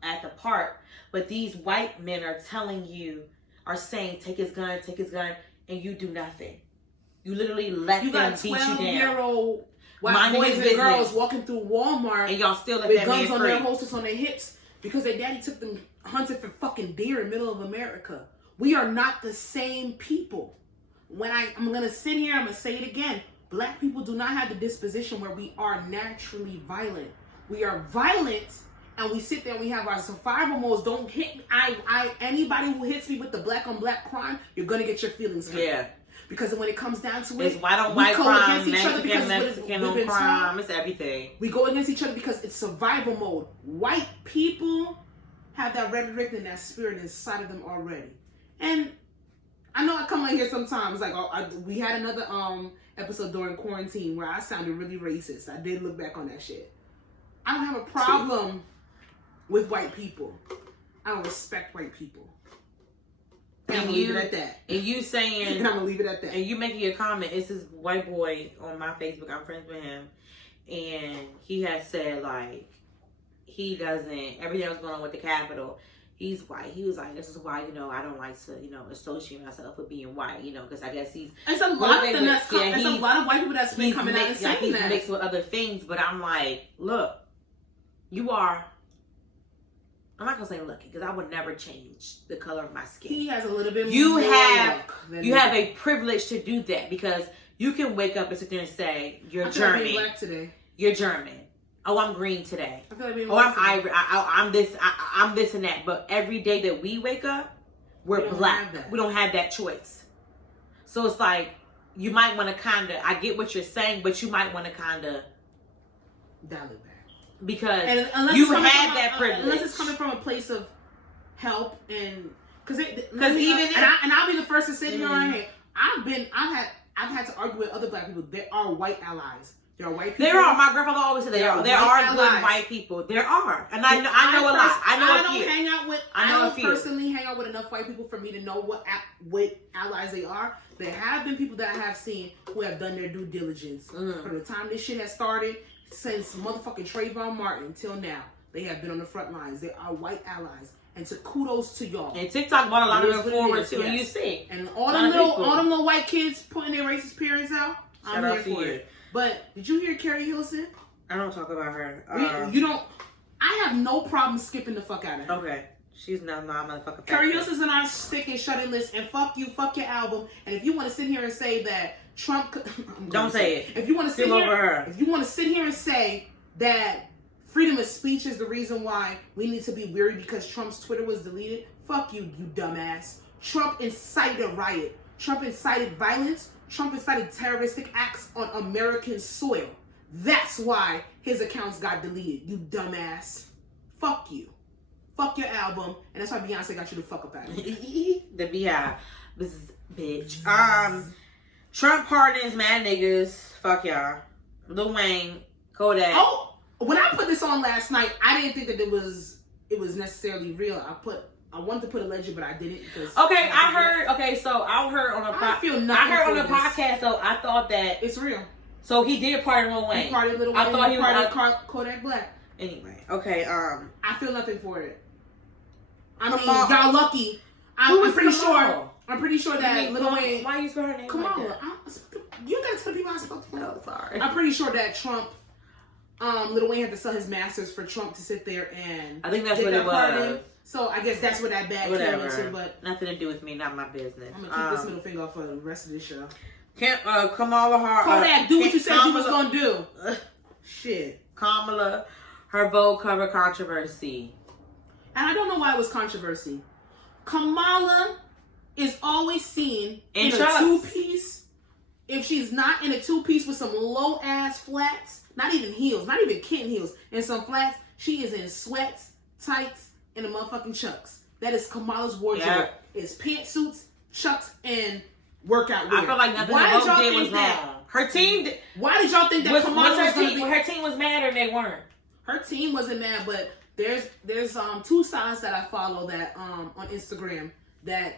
at the park. But these white men are saying, take his gun, and you do nothing. You literally let them beat you down. 12-year-old white boys and girls walking through Walmart and y'all still let with that guns man on free. their holsters on their hips because their daddy took them hunting for fucking deer in the middle of America. We are not the same people. When I'm gonna sit here, I'm gonna say it again. Black people do not have the disposition where we are naturally violent. We are violent, and we sit there and we have our survival modes. Don't hit me. Anybody who hits me with the black on black crime, you're gonna get your feelings hurt. Yeah. Because when it comes down to it, it's white on white crime, Mexican on crime, it's everything. We go against each other because it's survival mode. White people have that rhetoric and that spirit inside of them already. And I know I come out here sometimes, like, we had another episode during quarantine where I sounded really racist. I did look back on that shit. I don't have a problem with white people. I don't respect white people. And I'm gonna leave it at that. And you saying, and I'm gonna leave it at that. And you making a comment. It's this white boy on my Facebook. I'm friends with him, and he has said, like, he doesn't. Everything that's going on with the Capitol, he's white. He was like, this is why, I don't like to, associate myself with being white, because I guess he's. It's a lot of them that's there's a lot of white people that's been coming out and saying he's that. mixed with other things, but I'm like, look, you are. I'm not gonna say lucky because I would never change the color of my skin. He has a little bit more. You have a privilege to do that because you can wake up and sit there and say you're German. Like being black today. You're German. Oh, I'm green today. I feel like being black I'm Irish. I'm this. I'm this and that. But every day that we wake up, we're black. We don't have that choice. So it's like you might want to I get what you're saying, but you might want to dial it back. Because you have that privilege. Unless it's coming from a place of help and because even I'll be the first to sit here on here. I've had to argue with other black people. There are white allies. There are white people. There are. My grandfather always said there are good white people. There are, and I know a lot. I don't personally hang out with enough white people for me to know what allies they are. There have been people that I have seen who have done their due diligence from the time this shit has started. Since motherfucking Trayvon Martin till now, they have been on the front lines. They are white allies, and to kudos to y'all. And TikTok brought a lot of them forward too. Yes. You see, and all them little white kids putting their racist parents out. I'm here for it. But did you hear Carrie Hilson? I don't talk about her. You don't. I have no problem skipping the fuck out of her. Okay. She's not my motherfucking. Carrie Hilson's on our stick and shut it list, and fuck you, fuck your album. And if you want to sit here and say that Trump, don't say it. If you want to sit here and say that freedom of speech is the reason why we need to be weary because Trump's Twitter was deleted, fuck you, you dumbass. Trump incited a riot. Trump incited violence. Trump incited terroristic acts on American soil. That's why his accounts got deleted. You dumbass. Fuck you. Fuck your album, and that's why Beyonce got you the fuck up out of here. The B.I. This is bitch. Trump pardons mad niggas. Fuck y'all. Lil Wayne, Kodak. Oh, when I put this on last night, I didn't think that it was necessarily real. I wanted to put alleged, but I didn't because. Okay, I heard. Okay, so I heard on a podcast. So I thought that it's real. So he did pardon Lil Wayne. He pardoned Lil Wayne. I thought he pardoned Kodak Black. Anyway, okay. I feel nothing for it. I mean, y'all lucky. I'm pretty sure I'm pretty sure that Lil Wayne. Why you spell her name? Kamala. Like You gotta tell the people I spoke to. Oh, sorry. I'm pretty sure that Trump, Lil Wayne had to sell his masters for Trump to sit there and. I think that's what it was. So I guess that's where that bag came into. But nothing to do with me, not my business. I'm gonna keep this middle finger off for the rest of the show. Kamala Harris. Kodak, do what you said you was gonna do. Shit. Kamala, her Vogue cover controversy. And I don't know why it was controversy. Kamala is always seen in a two-piece. If she's not in a two-piece with some low-ass flats, not even heels, not even kitten heels, and some flats, she is in sweats, tights, and the motherfucking chucks. That is Kamala's wardrobe. Yeah. It's pantsuits, chucks, and workout wear. I feel like nothing that Vogue did was wrong. Her team did. Why did y'all think that Kamala was going to be? Her team was mad or they weren't? Her team wasn't mad, but there's two sides that I follow that on Instagram that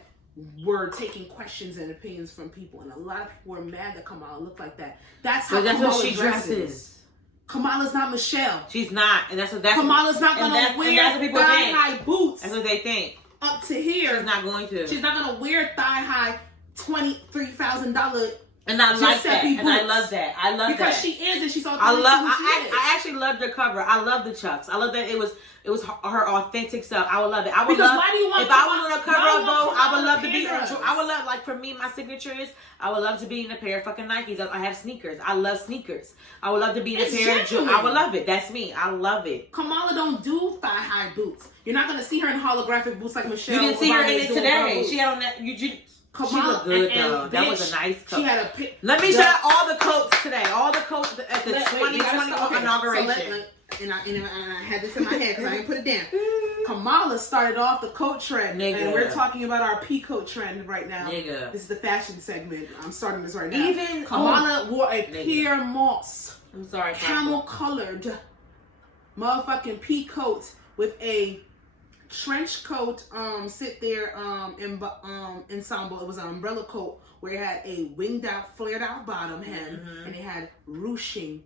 were taking questions and opinions from people, and a lot of people were mad that Kamala looked like that. That's how Kamala dresses. Kamala's not Michelle. She's not, and that's Kamala's not gonna wear thigh-high boots. That's what they think. Up to here. She's not going to. She's not gonna wear thigh-high $23,000. And I like that. And I love that. I love because that. She is, and she's all. I actually love the cover. I love the chucks. I love that it was her authentic self. I would love it. I would love. Why do you want? If I was on a cover of Vogue, I would love to be. I would love, like, for me, my signature is I would love to be in a pair of fucking Nikes. I have sneakers. I love sneakers. I would love to be in a pair of jewelry. I would love it. That's me. I love it. Kamala don't do thigh-high boots. You're not gonna see her in holographic boots like Michelle. You didn't see her in it today. She had on that. Kamala, she looked good though. That was a nice coat. Let me show all the coats today. All the coats at the 2020 inauguration. And I had this in my head because I didn't put it down. Kamala started off the coat trend. Nigga. And we're talking about our peacoat trend right now. Nigga. This is the fashion segment. I'm starting this right now. Even Kamala wore a Pierre Moss. I'm sorry. Camel colored motherfucking peacoat with a trench coat, sit there ensemble. It was an umbrella coat where it had a winged out, flared out bottom hem, and it had ruching,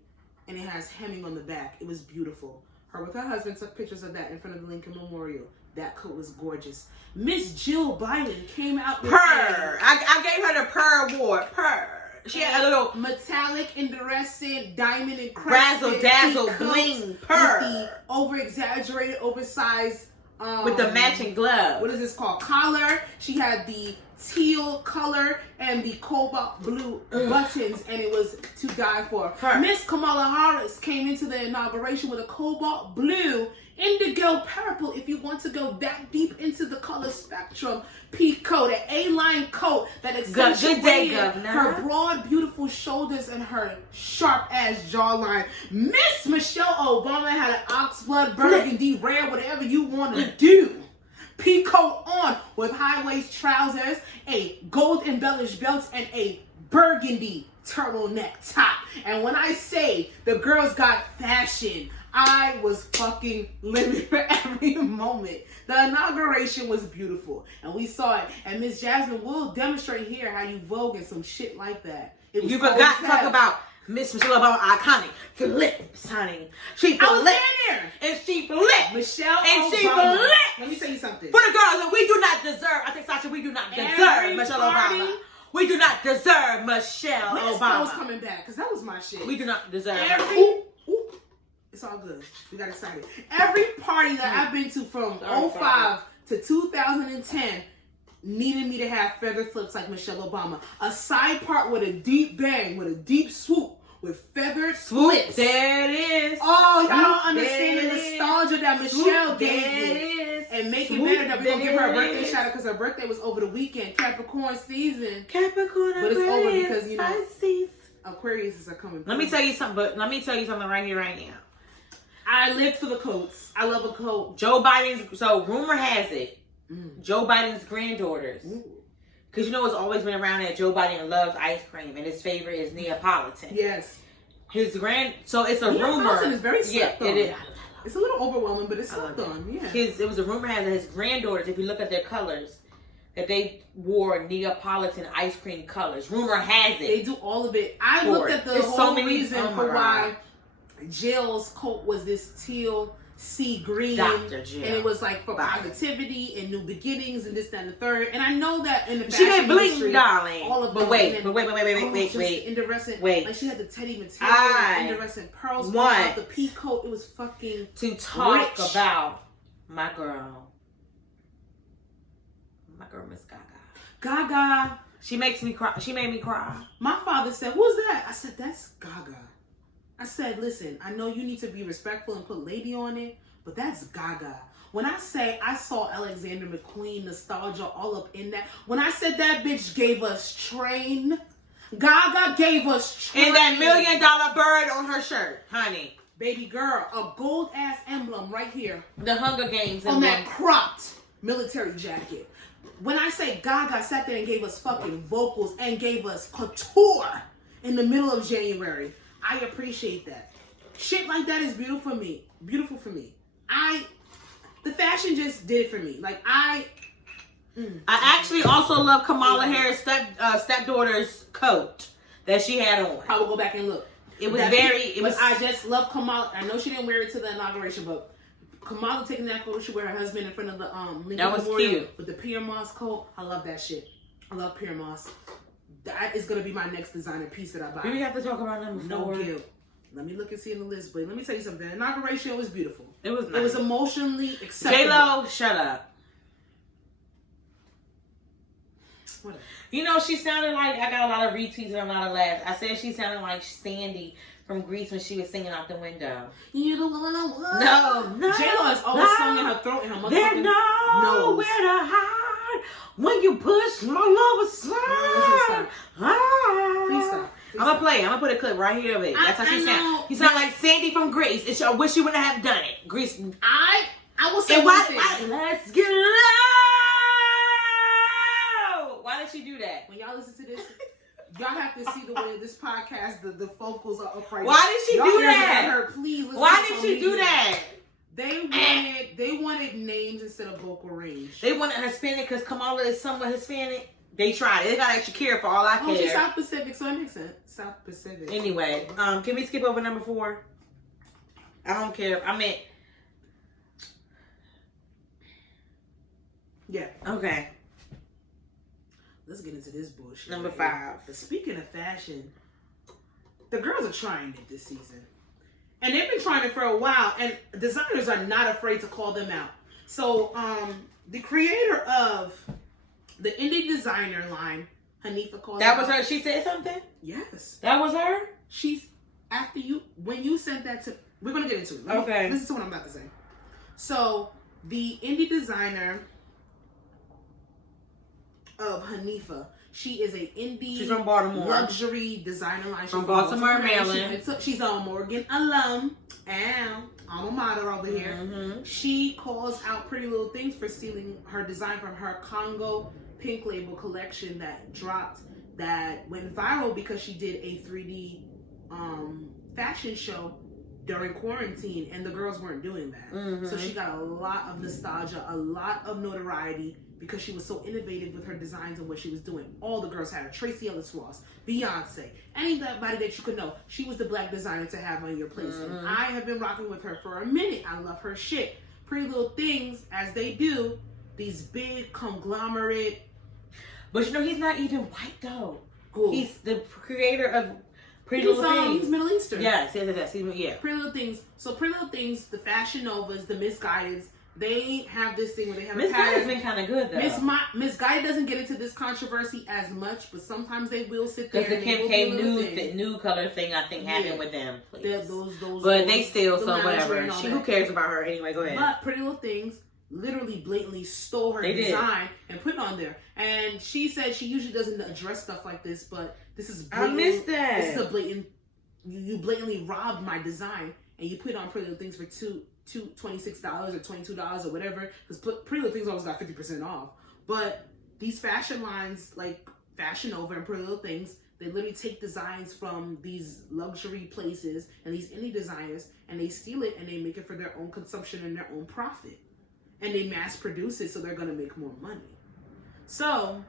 and it has hemming on the back. It was beautiful. Her with her husband took pictures of that in front of the Lincoln Memorial. That coat was gorgeous. Miss Jill Biden came out with purr. I gave her the purr award. Purr. She had a little metallic, iridescent, diamond and razzle dazzle bling purr. With the over-exaggerated, oversized. With the matching glove. What is this called? Collar. She had the teal color and the cobalt blue buttons, and it was to die for. Miss Kamala Harris came into the inauguration with a cobalt blue, indigo purple, if you want to go that deep into the color spectrum, peak coat, an A-line coat that accentuated her broad, beautiful shoulders and her sharp-ass jawline. Miss Michelle Obama had an oxblood, burgundy, red, whatever you want to do. Peak coat on with high-waist trousers, a gold-embellished belt, and a burgundy turtleneck top. And when I say the girls got fashion, I was fucking living for every moment. The inauguration was beautiful, and we saw it. And Miss Jasmine will demonstrate here how you vogue and some shit like that. You forgot to talk about Miss Michelle Obama, iconic flips, honey. She flipped. I was there. And she flipped. Michelle and Obama. She flipped. Let me tell you something. For the girls that we do not deserve. I think, Sasha, we do not deserve Michelle Obama. We do not deserve Michelle Obama. Was coming back, because that was my shit. We do not deserve It's all good. We got excited. Every party that I've been to from 2005 to 2010 needed me to have feather flips like Michelle Obama. A side part with a deep bang, with a deep swoop, with feathered flips. There it is. Oh, y'all don't understand the nostalgia that Michelle gave me. And make it better that we're going to give her a birthday shout out because her birthday was over the weekend. Capricorn season. Capricorn, but it's over because, you know, Aquarius are coming. Let me tell you something, right here, right now. I live for the coats. I love a coat. Joe Biden's, so rumor has it, Joe Biden's granddaughters. Because you know it's always been around that Joe Biden loves ice cream and his favorite is Neapolitan. Yes. So it's a rumor. Neapolitan is very slept on. It is. It's a little overwhelming, but it's slept on. Yeah. It was a rumor has that his granddaughters, if you look at their colors, that they wore Neapolitan ice cream colors. Rumor has it. They do all of it. I looked at the whole reason for why Jill's coat was this teal sea green, Dr. Jill. and it was like for positivity and new beginnings and this, that, and the third. And I know that in the she fashion did blink, industry, darling. all of but wait, wait. Iridescent. Wait. Like she had the teddy material, iridescent pearls, the pea coat. It was fucking to talk rich. about my girl, Miss Gaga. Gaga. She makes me cry. She made me cry. My father said, "Who's that?" I said, "That's Gaga." I said, "Listen, I know you need to be respectful and put lady on it, but that's Gaga." When I say I saw Alexander McQueen nostalgia all up in that, when I said that bitch gave us Train, Gaga gave us Train. And that $1 million bird on her shirt, honey. Baby girl, a gold ass emblem right here. The Hunger Games on that cropped military jacket. When I say Gaga sat there and gave us fucking vocals and gave us couture in the middle of January, I appreciate that. Shit like that is beautiful for me. Beautiful for me. The fashion just did it for me. Like I actually also love Kamala Harris' stepdaughter's coat that she had on. I will go back and look. I just love Kamala. I know she didn't wear it to the inauguration, but Kamala taking that photo shoot with her husband in front of the Lincoln that was Memorial cute. With the Pierre Moss coat. I love that shit. I love Pierre Moss. That is gonna be my next designer piece that I buy. Do we have to talk about them before? No guilt. Let me look and see in the list, but let me tell you something. The inauguration was beautiful. It was nice. It was emotionally acceptable. J-Lo, shut up. Whatever. You know, she sounded like, I got a lot of retweets and a lot of laughs. I said she sounded like Sandy from Grease when she was singing out the window. You the one I want. No. J-Lo has always sung in her throat and her motherfucking There's nowhere to hide when you push my love aside. Please stop. I'm gonna play. I'm gonna put a clip right here of it. That's how she sounds. You sound like Sandy from Grease. I wish you wouldn't have done it. Grease. I will say one thing. Let's get low. Why did she do that? When y'all listen to this, y'all have to see the way this podcast, the vocals are upright. Why did she do that? Her, please listen. Why did she do that? They wanted names instead of vocal range. They wanted Hispanic because Kamala is somewhat Hispanic. They tried. They got extra care for all I care. Oh, she's South Pacific, so it makes sense. South Pacific. Anyway, can we skip over number 4? I don't care. I mean, yeah. Okay. Let's get into this bullshit. Number 5. But speaking of fashion, the girls are trying it this season. And they've been trying it for a while, and designers are not afraid to call them out. So, the creator of the indie designer line, Hanifa, called that was her. She said something? Yes. That was her? She's, when you sent that to, we're going to get into it. Okay. Listen to what I'm about to say. So, the indie designer of Hanifa, she is a indie, she's from Baltimore, luxury designer line. She's from Baltimore, Maryland. She's a Morgan alum and alma mater over here. Mm-hmm. She calls out Pretty Little Things for stealing her design from her Congo Pink Label collection that dropped, that went viral because she did a 3D fashion show during quarantine, and the girls weren't doing that. Mm-hmm. So she got a lot of nostalgia, a lot of notoriety, because she was so innovative with her designs and what she was doing. All the girls had her. Tracy Ellis Ross, Beyonce, anybody that you could know. She was the black designer to have on your place. Mm-hmm. And I have been rocking with her for a minute. I love her shit. Pretty Little Things, as they do, these big conglomerate. But you know, he's not even white though. Cool. He's the creator of Pretty Little Things. He's Middle Eastern. Yes. Yeah. Pretty Little Things. So Pretty Little Things, the Fashion Novas, the Misguideds, they have this thing where they have Miss Guided's been kind of good though. Miss Guided doesn't get into this controversy as much, but sometimes they will sit there. Because the Kim K nude color thing, I think, happened with them. But they still, so whatever. Who cares about her anyway? Go ahead. But Pretty Little Things literally blatantly stole her design and put it on there. And she said she usually doesn't address stuff like this, but this is blatant. I missed that. This is a blatant. You blatantly robbed my design, and you put it on Pretty Little Things for $26 or $22 or whatever, because Pretty Little Things always got 50% off. But these fashion lines like Fashion Nova and Pretty Little Things, they literally take designs from these luxury places and these indie designers, and they steal it and they make it for their own consumption and their own profit, and they mass produce it so they're gonna make more money. So,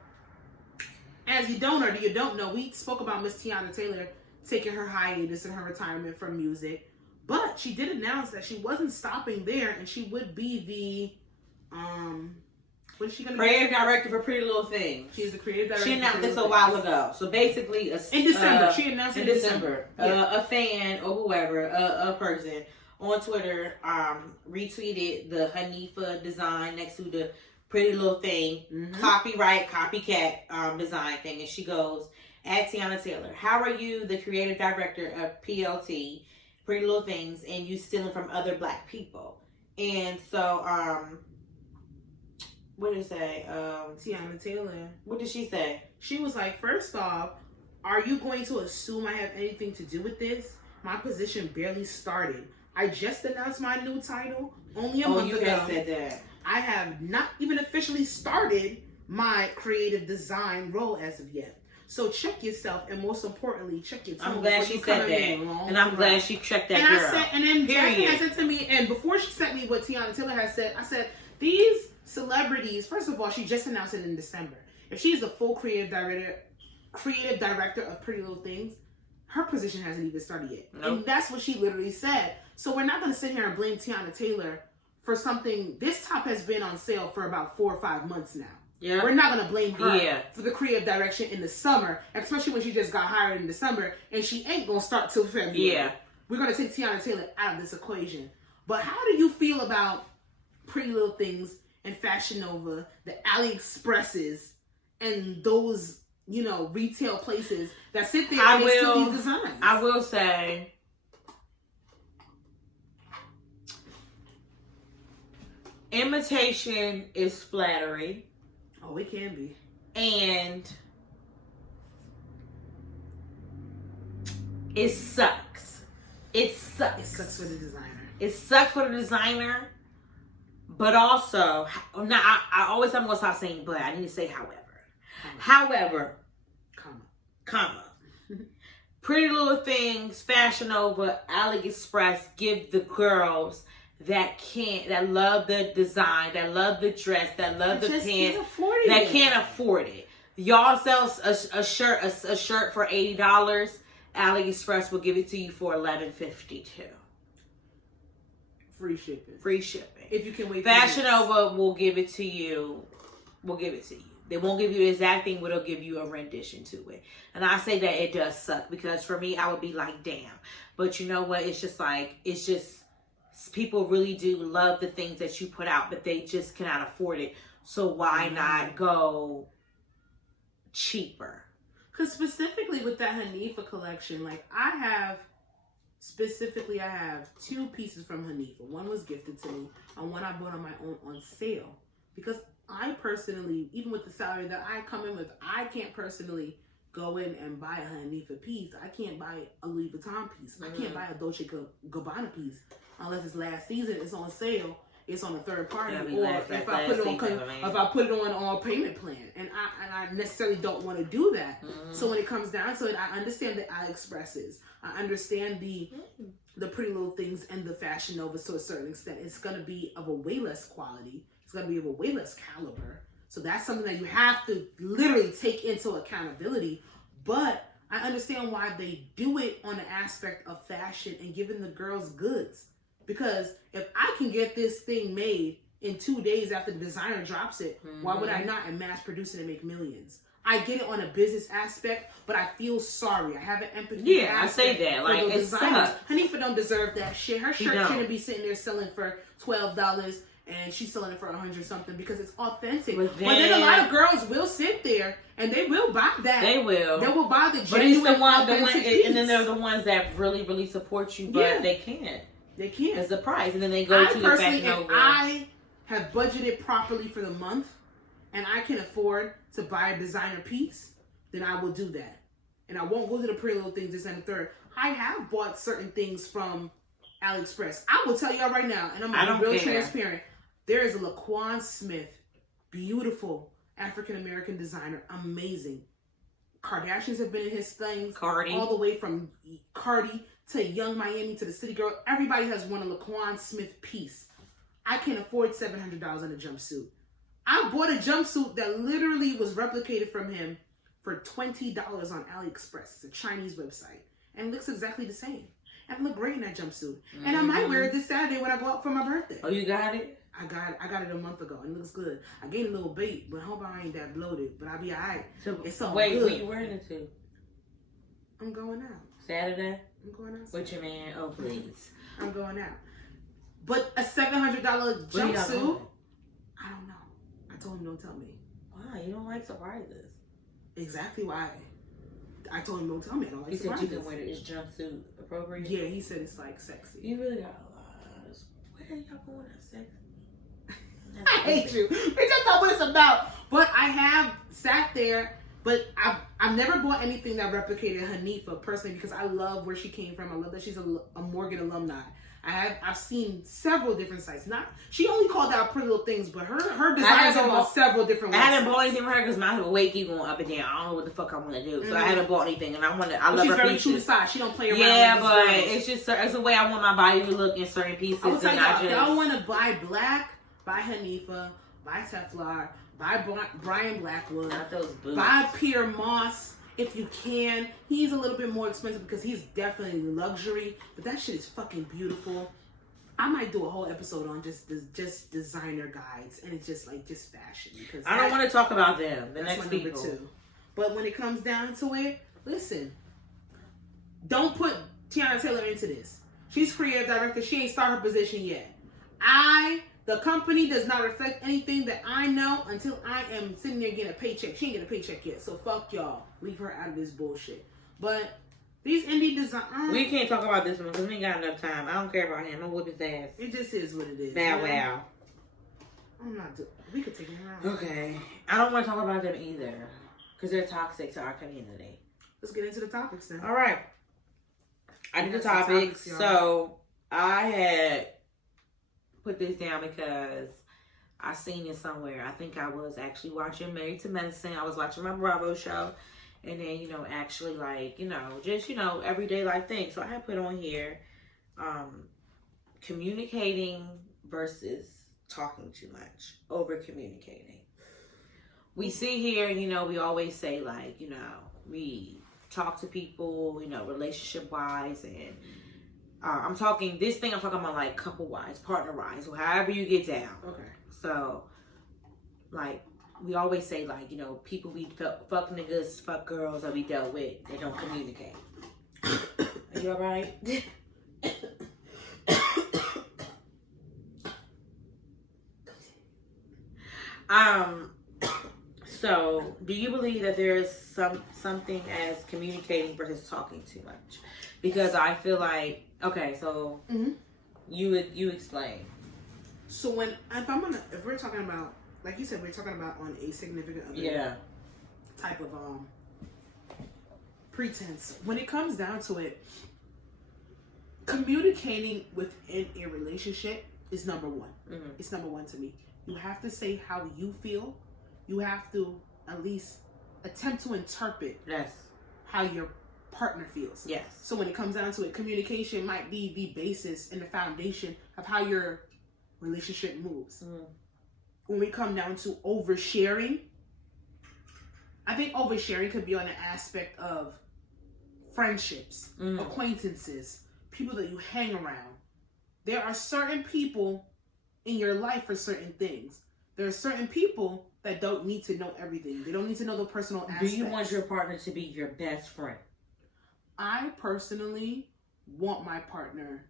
as you don't know, we spoke about Miss Tiana Taylor taking her hiatus and her retirement from music. But she did announce that she wasn't stopping there, and she would be the what is she gonna creative director for Pretty Little Things. She's the creative director. She announced this a while ago. So basically, in December, she announced it in December. A fan or whoever, a person on Twitter, retweeted the Hanifa design next to the Pretty Little Thing copycat design thing, and she goes, at Tiana Taylor, how are you the creative director of PLT, Pretty Little Things, and you stealing from other black people? And so, what did it say? Tiana Taylor. What did she say? She was like, first off, are you going to assume I have anything to do with this? My position barely started. I just announced my new title only a month ago. You guys said that. I have not even officially started my creative design role as of yet. So check yourself, and most importantly, check your tone. I'm glad she said that, and I'm glad she checked that girl. And then Jasmine had said to me, and before she sent me what Tiana Taylor had said, I said, these celebrities, first of all, she just announced it in December. If she's the full creative director of Pretty Little Things, her position hasn't even started yet. Nope. And that's what she literally said. So we're not going to sit here and blame Tiana Taylor for something. This top has been on sale for about 4 or 5 months now. Yeah. We're not going to blame her for the creative direction in the summer, especially when she just got hired in December, and she ain't going to start till February. Yeah. We're going to take Tiana Taylor out of this equation. But how do you feel about Pretty Little Things and Fashion Nova, the AliExpresses, and those, you know, retail places that sit there and steal these designs? I will say, imitation is flattery. Oh, it can be. And it sucks. It sucks. It sucks for the designer. It sucks for the designer. But also, now I always I'm gonna stop saying but. I need to say however. However, comma. Pretty Little Things, Fashion Nova, AliExpress give the girls that love the design, that love the dress, that love the pants, that can't afford it. Y'all sell a shirt for $80. AliExpress will give it to you for $11.52. Free shipping. Free shipping. If you can wait. Fashion Nova will give it to you. They won't give you the exact thing, but they'll give you a rendition to it. And I say that it does suck, because for me, I would be like, damn. But you know what? It's just people really do love the things that you put out, but they just cannot afford it. So why not go cheaper? Because specifically with that Hanifa collection, like I have 2 pieces from Hanifa. One was gifted to me, and one I bought on my own on sale. Because I personally, even with the salary that I come in with, I can't personally go in and buy a Hanifa piece. I can't buy a Louis Vuitton piece. I can't buy a Dolce Gabbana piece unless it's last season, it's on sale, it's on a third party, or if I put it on payment plan, and I necessarily don't want to do that. So when it comes down to it, I understand the AliExpresses, I understand the Pretty Little Things and the Fashion Nova to a certain extent. It's gonna be of a way less quality. It's gonna be of a way less caliber. So that's something that you have to literally take into accountability. But I understand why they do it on the aspect of fashion and giving the girls goods. Because if I can get this thing made in 2 days after the designer drops it, why would I not and mass produce it and make millions? I get it on a business aspect, but I feel sorry. I have an empathy. Yeah, I say that. Like, it's Hanifa don't deserve that shit. Her shirt shouldn't be sitting there selling for $12 and she's selling it for $100 something because it's authentic. But then a lot of girls will sit there and they will buy that. They will. They will buy the genuine, but it's the one, and then they're the ones that really, really support you, but they can't. They can't. It's the price, and then they go to the Fashion Nova. I have budgeted properly for the month, and I can afford to buy a designer piece, then I will do that. And I won't go to the Pretty Little Things this and the third. I have bought certain things from AliExpress. I will tell y'all right now, and I'm gonna be real transparent. There is a Laquan Smith, beautiful African-American designer, amazing. Kardashians have been in his things. Cardi. All the way from Cardi to Young Miami to the City Girl. Everybody has won a Laquan Smith piece. I can't afford $700 on a jumpsuit. I bought a jumpsuit that literally was replicated from him for $20 on AliExpress. It's a Chinese website. And it looks exactly the same. and look great in that jumpsuit. And I might wear it this Saturday when I go out for my birthday. Oh, you got it? I got it a month ago and it looks good. I gained a little weight, but I hope I ain't that bloated. But I'll be alright. So, it's all wait, good. where you wearing it to? I'm going out. Saturday? I'm going out. With your man? Oh, please. I'm going out. But a $700 jumpsuit? I don't know. I told him don't tell me. Why? You don't like surprises. Exactly why. I told him don't tell me. I don't like surprises. He said you can wear this jumpsuit appropriate? Yeah, he said it's like sexy. You really got a lot of... Where are y'all going that sexy? I hate you. It's just not what it's about. But I have sat there, but I've never bought anything that replicated Hanifa personally because I love where she came from. I love that she's a Morgan alumni. I've seen several different sites. She only called out Pretty Little Things, but her designs are on several different websites. I haven't bought anything from her because my weight keep going up and down. I don't know what the fuck I want to do, so I haven't bought anything. And I love her pieces. She's very true to size. She don't play around. Yeah, but it's the way I want my body to look in certain pieces. I will tell y'all, if y'all want to buy black, buy Hanifa, buy Teflar, buy Brian Blackwood, not those boots. Buy Pierre Moss. If you can. He's a little bit more expensive because he's definitely luxury, but that shit is fucking beautiful. I might do a whole episode on just designer guides, and it's just fashion. Because I don't want to talk about them. That's my number 2. But when it comes down to it, listen, don't put Tiana Taylor into this. She's creative director. She ain't started her position yet. The company does not reflect anything that I know until I am sitting there getting a paycheck. She ain't getting a paycheck yet, so fuck y'all. Leave her out of this bullshit. But these indie design... We can't talk about this one because we ain't got enough time. I don't care about him. I'm whip his ass. It just is what it is. Bow wow. I'm not doing... We could take it around. Okay. I don't want to talk about them either because they're toxic to our community. Let's get into the topics then. All right. I did the topics. So I had put this down because I seen it somewhere. I think I was actually watching Married to Medicine. I was watching my Bravo show. And then, actually just, everyday life things. So I had put on here, communicating versus talking too much, over communicating. We see here, we always say we talk to people, relationship wise, and I'm talking about like couple wise, partner wise, or however you get down. Okay. So, we always say people we fuck niggas, fuck girls that we dealt with, they don't communicate. Are you alright? So do you believe that there is something as communicating versus talking too much? Because I feel like, okay, so you explain. So if we're talking about, like you said, we're talking about on a significant other type of pretense. When it comes down to it, communicating within a relationship is number one. Mm-hmm. It's number one to me. You have to say how you feel. You have to at least attempt to interpret how your partner feels. Yes. So when it comes down to it, communication might be the basis and the foundation of how your relationship moves. Mm. When we come down to oversharing, I think oversharing could be on the aspect of friendships, acquaintances, people that you hang around. There are certain people in your life for certain things. There are certain people that don't need to know everything. They don't need to know the personal aspects. Do you want your partner to be your best friend? I personally want my partner.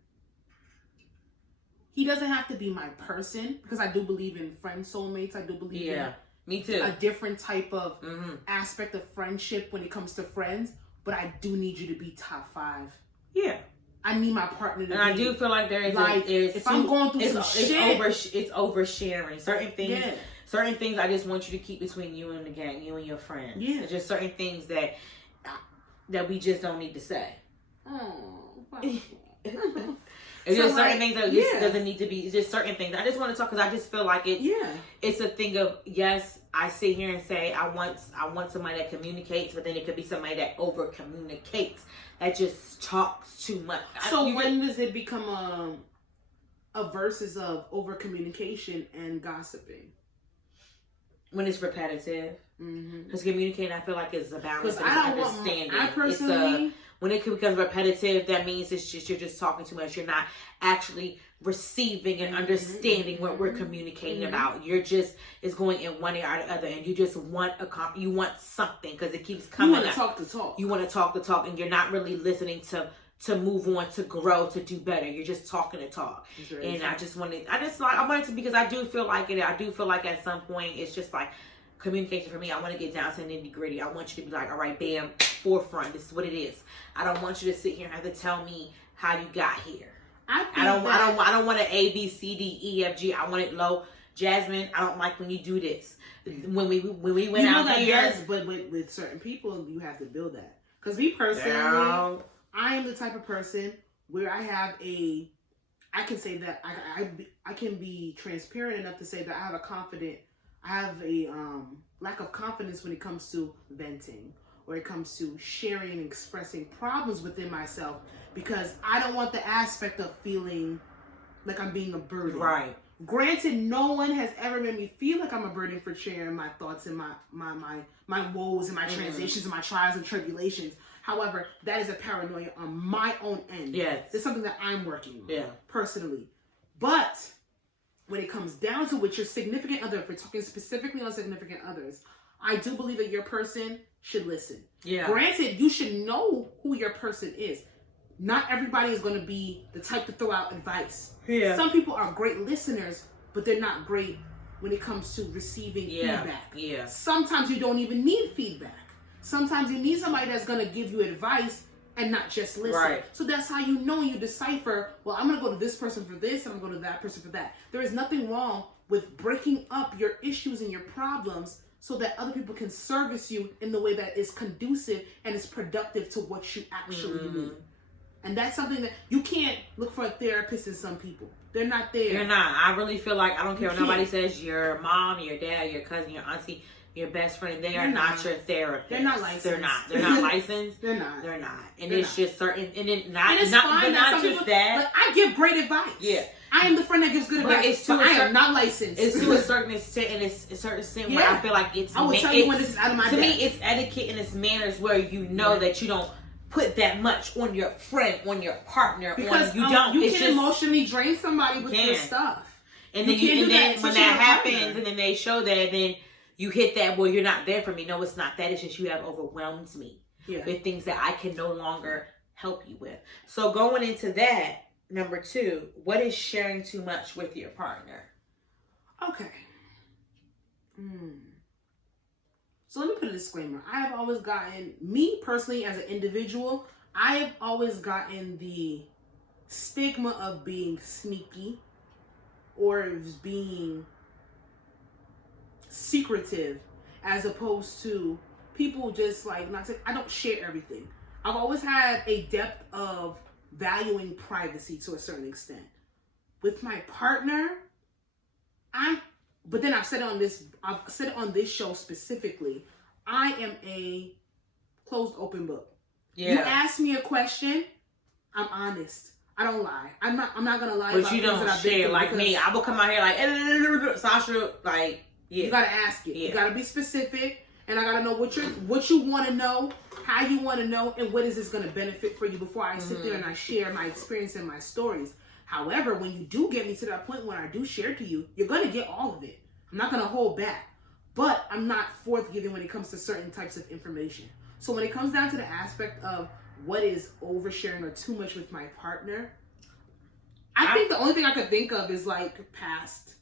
He doesn't have to be my person because I do believe in friend soulmates. I do believe in me too. A different type of aspect of friendship when it comes to friends. But I do need you to be top 5. Yeah. I need my partner to be. And I do feel like I'm going through some shit. It's oversharing. Certain things. Yeah. Certain things I just want you to keep between you and the gang, you and your friends. Yeah. It's just certain things that we just don't need to say. Oh. It's just certain things that just doesn't need to be. It's just certain things. I just want to talk because I just feel like it's a thing of, yes, I sit here and say I want somebody that communicates, but then it could be somebody that over communicates, that just talks too much. So when does it become a versus of over communication and gossiping? When it's repetitive. Because communicating, I feel like it's a balance. Because I don't understanding. I personally, when it becomes repetitive, that means it's just you're just talking too much. You're not actually receiving and understanding what we're communicating about. You're just, it's going in one ear or the other, and you just want you want something because it keeps coming. You want to talk the talk. You want to talk the talk, and you're not really listening to move on, to grow, to do better. You're just talking to talk. And I wanted to, because I do feel like it. I do feel like at some point it's just like communication for me. I want to get down to the nitty gritty. I want you to be like, all right, bam, forefront. This is what it is. I don't want you to sit here and have to tell me how you got here. I don't want an A, B, C, D, E, F, G. I want it low. Jasmine, I don't like when you do this. When we went out here. Yes, but with certain people, you have to build that. Because me personally, I am the type of person where I can say that I can be transparent enough to say that I have a lack of confidence when it comes to venting, or it comes to sharing and expressing problems within myself, because I don't want the aspect of feeling like I'm being a burden. Right. Granted, no one has ever made me feel like I'm a burden for sharing my thoughts and my woes and my transitions and my trials and tribulations. However, that is a paranoia on my own end. Yes. It's something that I'm working on personally. But when it comes down to with your significant other, if we're talking specifically on significant others, I do believe that your person should listen. Yeah. Granted, you should know who your person is. Not everybody is going to be the type to throw out advice. Yeah. Some people are great listeners, but they're not great when it comes to receiving feedback. Yeah. Sometimes you don't even need feedback. Sometimes you need somebody that's going to give you advice and not just listen. Right. So that's how you know, you decipher, well, I'm going to go to this person for this, and I'm going to go to that person for that. There is nothing wrong with breaking up your issues and your problems so that other people can service you in the way that is conducive and is productive to what you actually need. And that's something that you can't look for a therapist in some people. They're not there. They're not. I really feel like, I don't care what nobody says, your mom, your dad, your cousin, your auntie, your best friend, they are not your therapist. They're not licensed. They're not. They're not licensed. They're not. They're not. And it's just certain, and it's fine. But not just that. But I give great advice. Yeah. I am the friend that gives good advice, but I am not licensed. It's to a certain extent, and it's a certain extent where I feel like it's... I will tell you when this is out of my To me, it's etiquette and it's manners where you know that you don't put that much on your friend, on your partner, because you don't. You can emotionally drain somebody with your stuff. And then when that happens, and then they show that, then you hit that, well, you're not there for me. No, it's not that. It's just you have overwhelmed me with things that I can no longer help you with. So going into that, number 2, what is sharing too much with your partner? Okay. So let me put a disclaimer. I have always gotten, me personally as an individual, I have always gotten the stigma of being sneaky or being secretive, as opposed to people just like not saying, I don't share everything. I've always had a depth of valuing privacy to a certain extent. With my partner, but then I've said it on this show specifically, I am a closed open book. Yeah. You ask me a question, I'm honest. I don't lie. I'm not gonna lie. But you don't share like me. I will come out here like Sasha, like you gotta ask it. Yeah. You gotta be specific, and I gotta know what you want to know, how you want to know, and what is this gonna benefit for you before I sit there and I share my experience and my stories. However, when you do get me to that point when I do share to you, you're gonna get all of it. I'm not gonna hold back, but I'm not forthgiving when it comes to certain types of information. So when it comes down to the aspect of what is oversharing or too much with my partner, I think the only thing I could think of is like past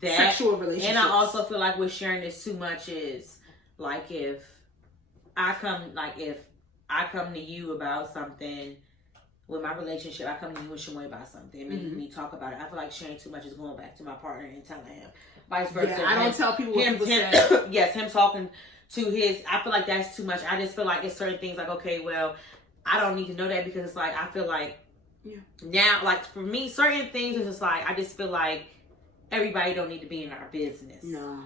sexual relationships. And I also feel like with sharing this too much is like if I come to you about something with my relationship, I come to you and Shamoy about something, and we talk about it. I feel like sharing too much is going back to my partner and telling him. Vice versa. Yeah, I don't tell people what people say. Yes, him talking to his, I feel like that's too much. I just feel like it's certain things like, okay, well, I don't need to know that because it's like, I feel like now, like for me, certain things is just like, I just feel like everybody don't need to be in our business. No.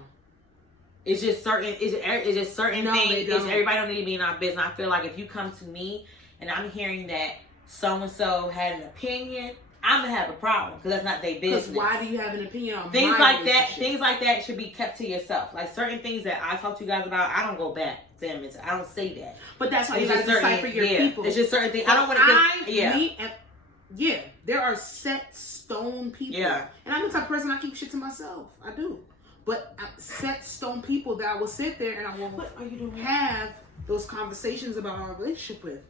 It's just certain, it's just certain things. Everybody don't need to be in our business. I feel like if you come to me and I'm hearing that so-and-so had an opinion, I'm going to have a problem because that's not their business. Because why do you have an opinion on things like that? Things like that should be kept to yourself. Like certain things that I talk to you guys about, I don't go back them. I don't say that. But that's why you gotta decipher your people. It's just certain things. I don't want to get. There are set stone people. Yeah. And I'm the type of person I keep shit to myself. I do. But set stone people that I will sit there and I will have those conversations about my relationship with.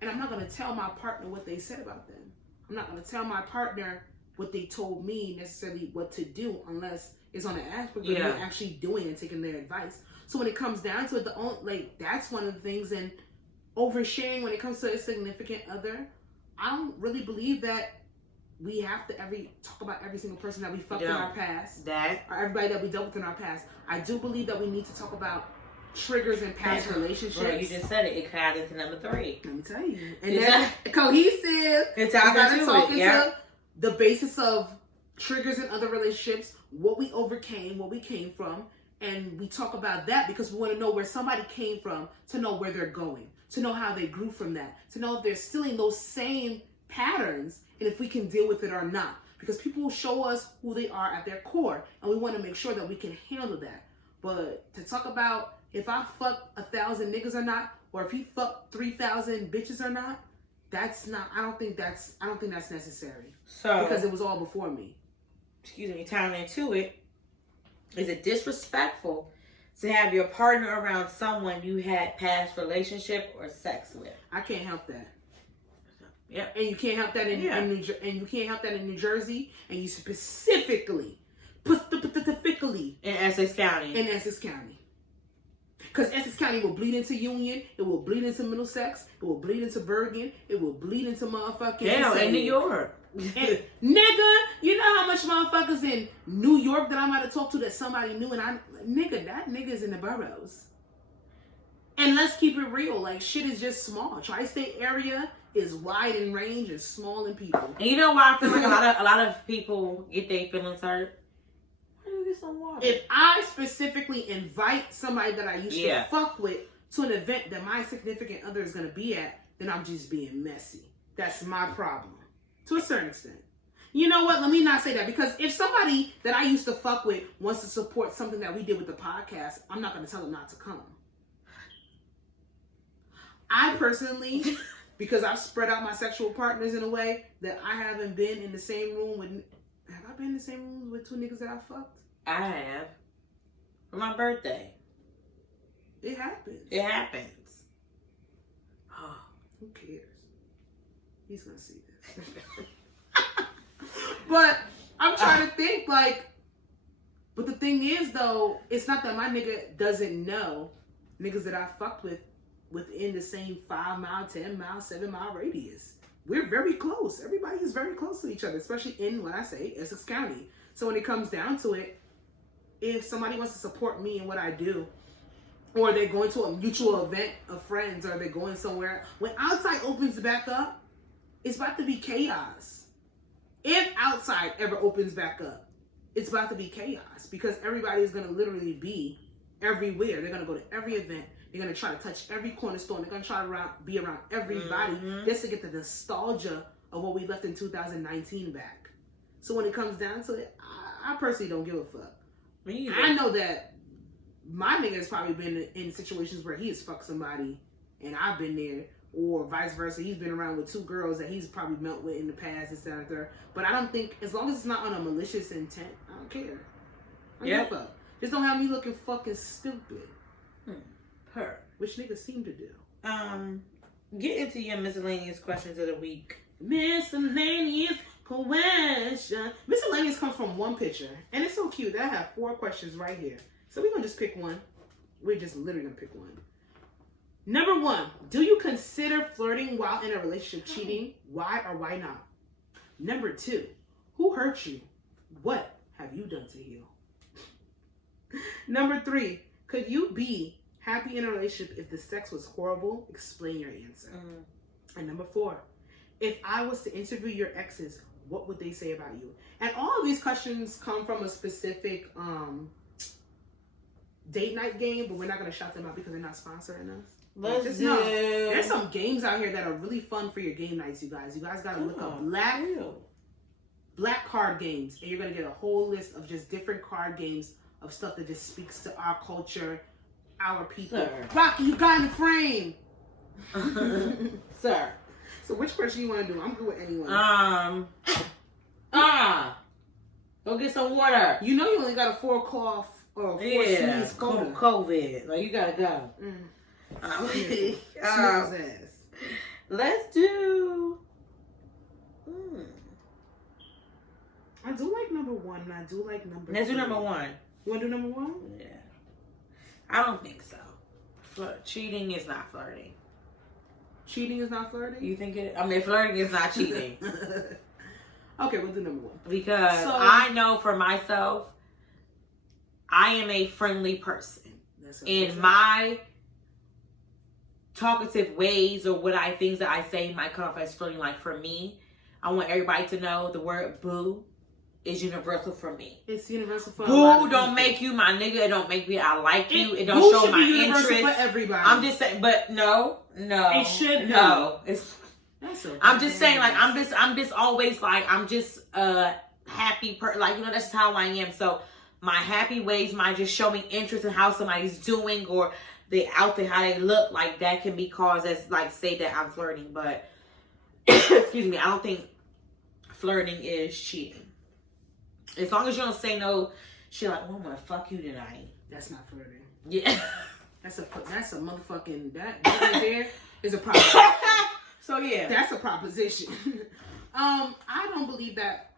And I'm not going to tell my partner what they said about them. I'm not going to tell my partner what they told me necessarily what to do unless it's on the aspect of them actually doing and taking their advice. So when it comes down to it, that's one of the things. And oversharing when it comes to a significant other, I don't really believe that we have to talk about every single person that we fucked in our past. Or everybody that we dealt with in our past. I do believe that we need to talk about triggers in past relationships. Well, you just said it. It cut into number 3. Let me tell you. And that's cohesive. It's talking to the basis of triggers in other relationships, what we overcame, what we came from. And we talk about that because we want to know where somebody came from to know where they're going, to know how they grew from that, to know if they're still in those same patterns and if we can deal with it or not. Because people will show us who they are at their core and we want to make sure that we can handle that. But to talk about if I fuck 1,000 niggas or not, or if he fucked 3,000 bitches or not, I don't think that's necessary. So because it was all before me. Excuse me, tying into it. Is it disrespectful to have your partner around someone you had past relationship or sex with? I can't help that. Yeah, and you can't help that in New Jersey, and you specifically in Essex County. Because Essex County will bleed into Union, it will bleed into Middlesex, it will bleed into Bergen, it will bleed into motherfucking in New York. And, nigga, you know how much motherfuckers in New York that I might have talked to that somebody knew, and that nigga's in the boroughs. And let's keep it real, like shit is just small. Tri-state area is wide in range and small in people. And you know why I feel like a lot of people get their feelings hurt? Why do you get some water? If I specifically invite somebody that I used to fuck with to an event that my significant other is gonna be at, then I'm just being messy. That's my problem. To a certain extent. You know what? Let me not say that, because if somebody that I used to fuck with wants to support something that we did with the podcast, I'm not going to tell them not to come. I personally, because I've spread out my sexual partners in a way that I haven't been in the same room with... Have I been in the same room with 2 niggas that I fucked? I have. For my birthday. It happens. It happens. Oh, who cares? He's going to see this. But I'm trying to think, but the thing is, though, it's not that my nigga doesn't know niggas that I fucked with within the same 5 mile, 10 mile, 7 mile radius. We're very close. Everybody is very close to each other, especially in, when I say, Essex County. So when it comes down to it, if somebody wants to support me in what I do, or they're going to a mutual event of friends, or they're going somewhere, when outside opens back up, it's about to be chaos. If outside ever opens back up, it's about to be chaos, because everybody is going to literally be everywhere. They're going to go to every event. They're going to try to touch every cornerstone. They're going to try to be around everybody just to get the nostalgia of what we left in 2019 back. So when it comes down to it, I personally don't give a fuck. Me either. I know that my nigga has probably been in situations where he has fucked somebody and I've been there. Or vice versa, he's been around with 2 girls that he's probably met with in the past, this, that, and third. But I don't think, as long as it's not on a malicious intent, I don't care. I don't give a fuck. Just don't have me looking fucking stupid. Her. Which niggas seem to do. Get into your miscellaneous questions of the week. Miscellaneous question. Miscellaneous comes from one picture. And it's so cute that I have 4 questions right here. So we're going to just pick one. We're just literally going to pick one. Number 1, do you consider flirting while in a relationship cheating? Why or why not? Number 2, who hurt you? What have you done to heal? Number 3, could you be happy in a relationship if the sex was horrible? Explain your answer. And number 4, if I was to interview your exes, what would they say about you? And all of these questions come from a specific date night game, but we're not going to shout them out because they're not sponsoring us. Let's do. There's some games out here that are really fun for your game nights, you guys. You guys got to look up black card games, and you're going to get a whole list of just different card games of stuff that just speaks to our culture, our people. Sir. Rocky, you got in the frame. Sir. So which question you want to do? I'm good with anyone. Go get some water. You know you only got a 4 cough or 4 sneeze quota. COVID. Like, you gotta go. Let's do... I do like number 1 and I do like number 2. Let's do number 1. You want to do number 1? Yeah. I don't think so. Cheating is not flirting. Cheating is not flirting? You think it? I mean, flirting is not cheating. Okay, we'll do number 1. Because I know for myself, I am a friendly person. In my talkative ways or things that I say might come off as flirting. Like for me, I want everybody to know the word boo is universal for me. It's universal for boo don't make you my nigga. It don't make me I like you. It don't show my interest. For everybody. I'm just saying, but no. It should no. It's. That's okay. I'm just saying, like I'm just always like I'm just happy like you know that's just how I am. So my happy ways might just show me interest in how somebody's doing or the outfit, how they look. Like that can be caused as like say that I'm flirting, but excuse me, I don't think flirting is cheating. As long as you don't say no shit like, oh, I'm gonna fuck you tonight. That's not flirting. Yeah. That's a motherfucking, that right there is a proposition. So yeah. That's a proposition. I don't believe that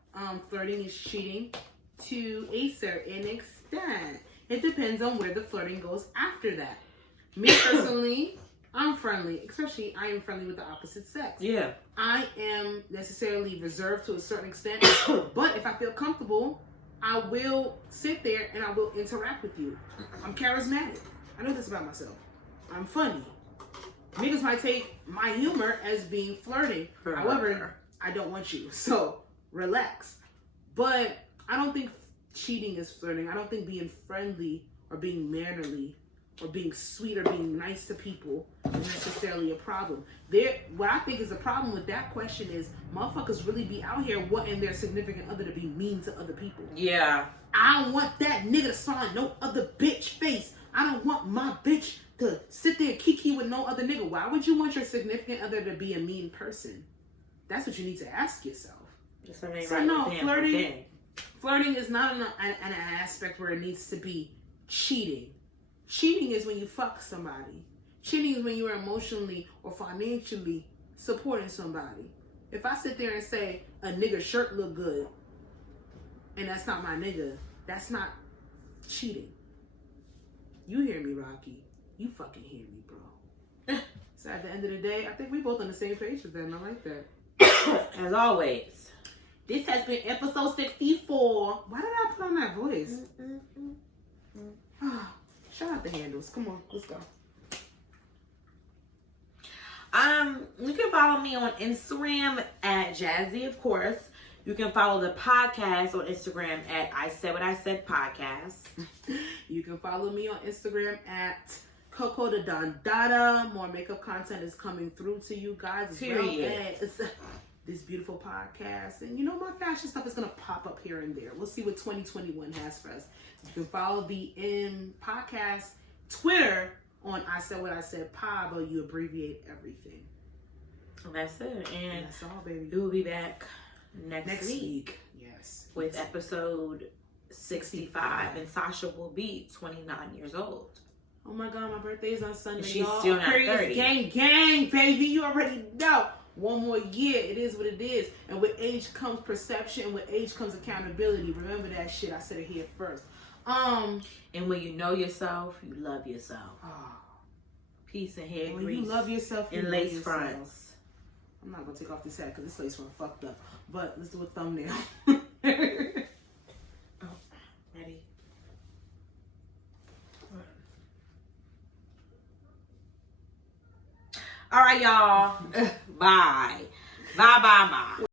flirting is cheating to a certain extent. It depends on where the flirting goes after that. Me personally, I'm friendly. Especially, I am friendly with the opposite sex. Yeah. I am necessarily reserved to a certain extent. But if I feel comfortable, I will sit there and I will interact with you. I'm charismatic. I know this about myself. I'm funny. Niggas might take my humor as being flirting. However, I don't want you. So, relax. But I don't think cheating is flirting. I don't think being friendly or being mannerly or being sweet or being nice to people is necessarily a problem. What I think is a problem with that question is motherfuckers really be out here wanting their significant other to be mean to other people. Yeah. I don't want that nigga to sign no other bitch face. I don't want my bitch to sit there and kiki with no other nigga. Why would you want your significant other to be a mean person? That's what you need to ask yourself. So no, flirting is not an aspect where it needs to be cheating. Cheating is when you fuck somebody. Cheating is when you are emotionally or financially supporting somebody. If I sit there and say a nigga shirt look good and that's not my nigga, that's not cheating. You hear me, Rocky. You fucking hear me, bro. So at the end of the day, I think we both on the same page with them. I like that. As always. This has been episode 64. Why did I put on that voice? Shout out the handles. Come on, let's go. You can follow me on Instagram at Jazzy, of course. You can follow the podcast on Instagram at I Said What I Said Podcast. You can follow me on Instagram at Coco the Don Dada. More makeup content is coming through to you guys as well as this beautiful podcast. And you know, my fashion stuff is going to pop up here and there. We'll see what 2021 has for us. You can follow the podcast Twitter on I Said What I Said Pod, but you abbreviate everything. And that's it. And that's all, baby. We will be back next week. Yes. With episode 65. And Sasha will be 29 years old. Oh my God, my birthday is on Sunday. She's still not 30. Gang, baby. You already know. One more year. It is what it is. And with age comes perception. And with age comes accountability. Remember that shit. I said it here first. And when you know yourself, you love yourself. Peace and hair grease. When you love yourself, you and lace fronts. I'm not gonna take off this hat because this lace front fucked up. But let's do a thumbnail. Ready? All right, y'all. Bye. Bye.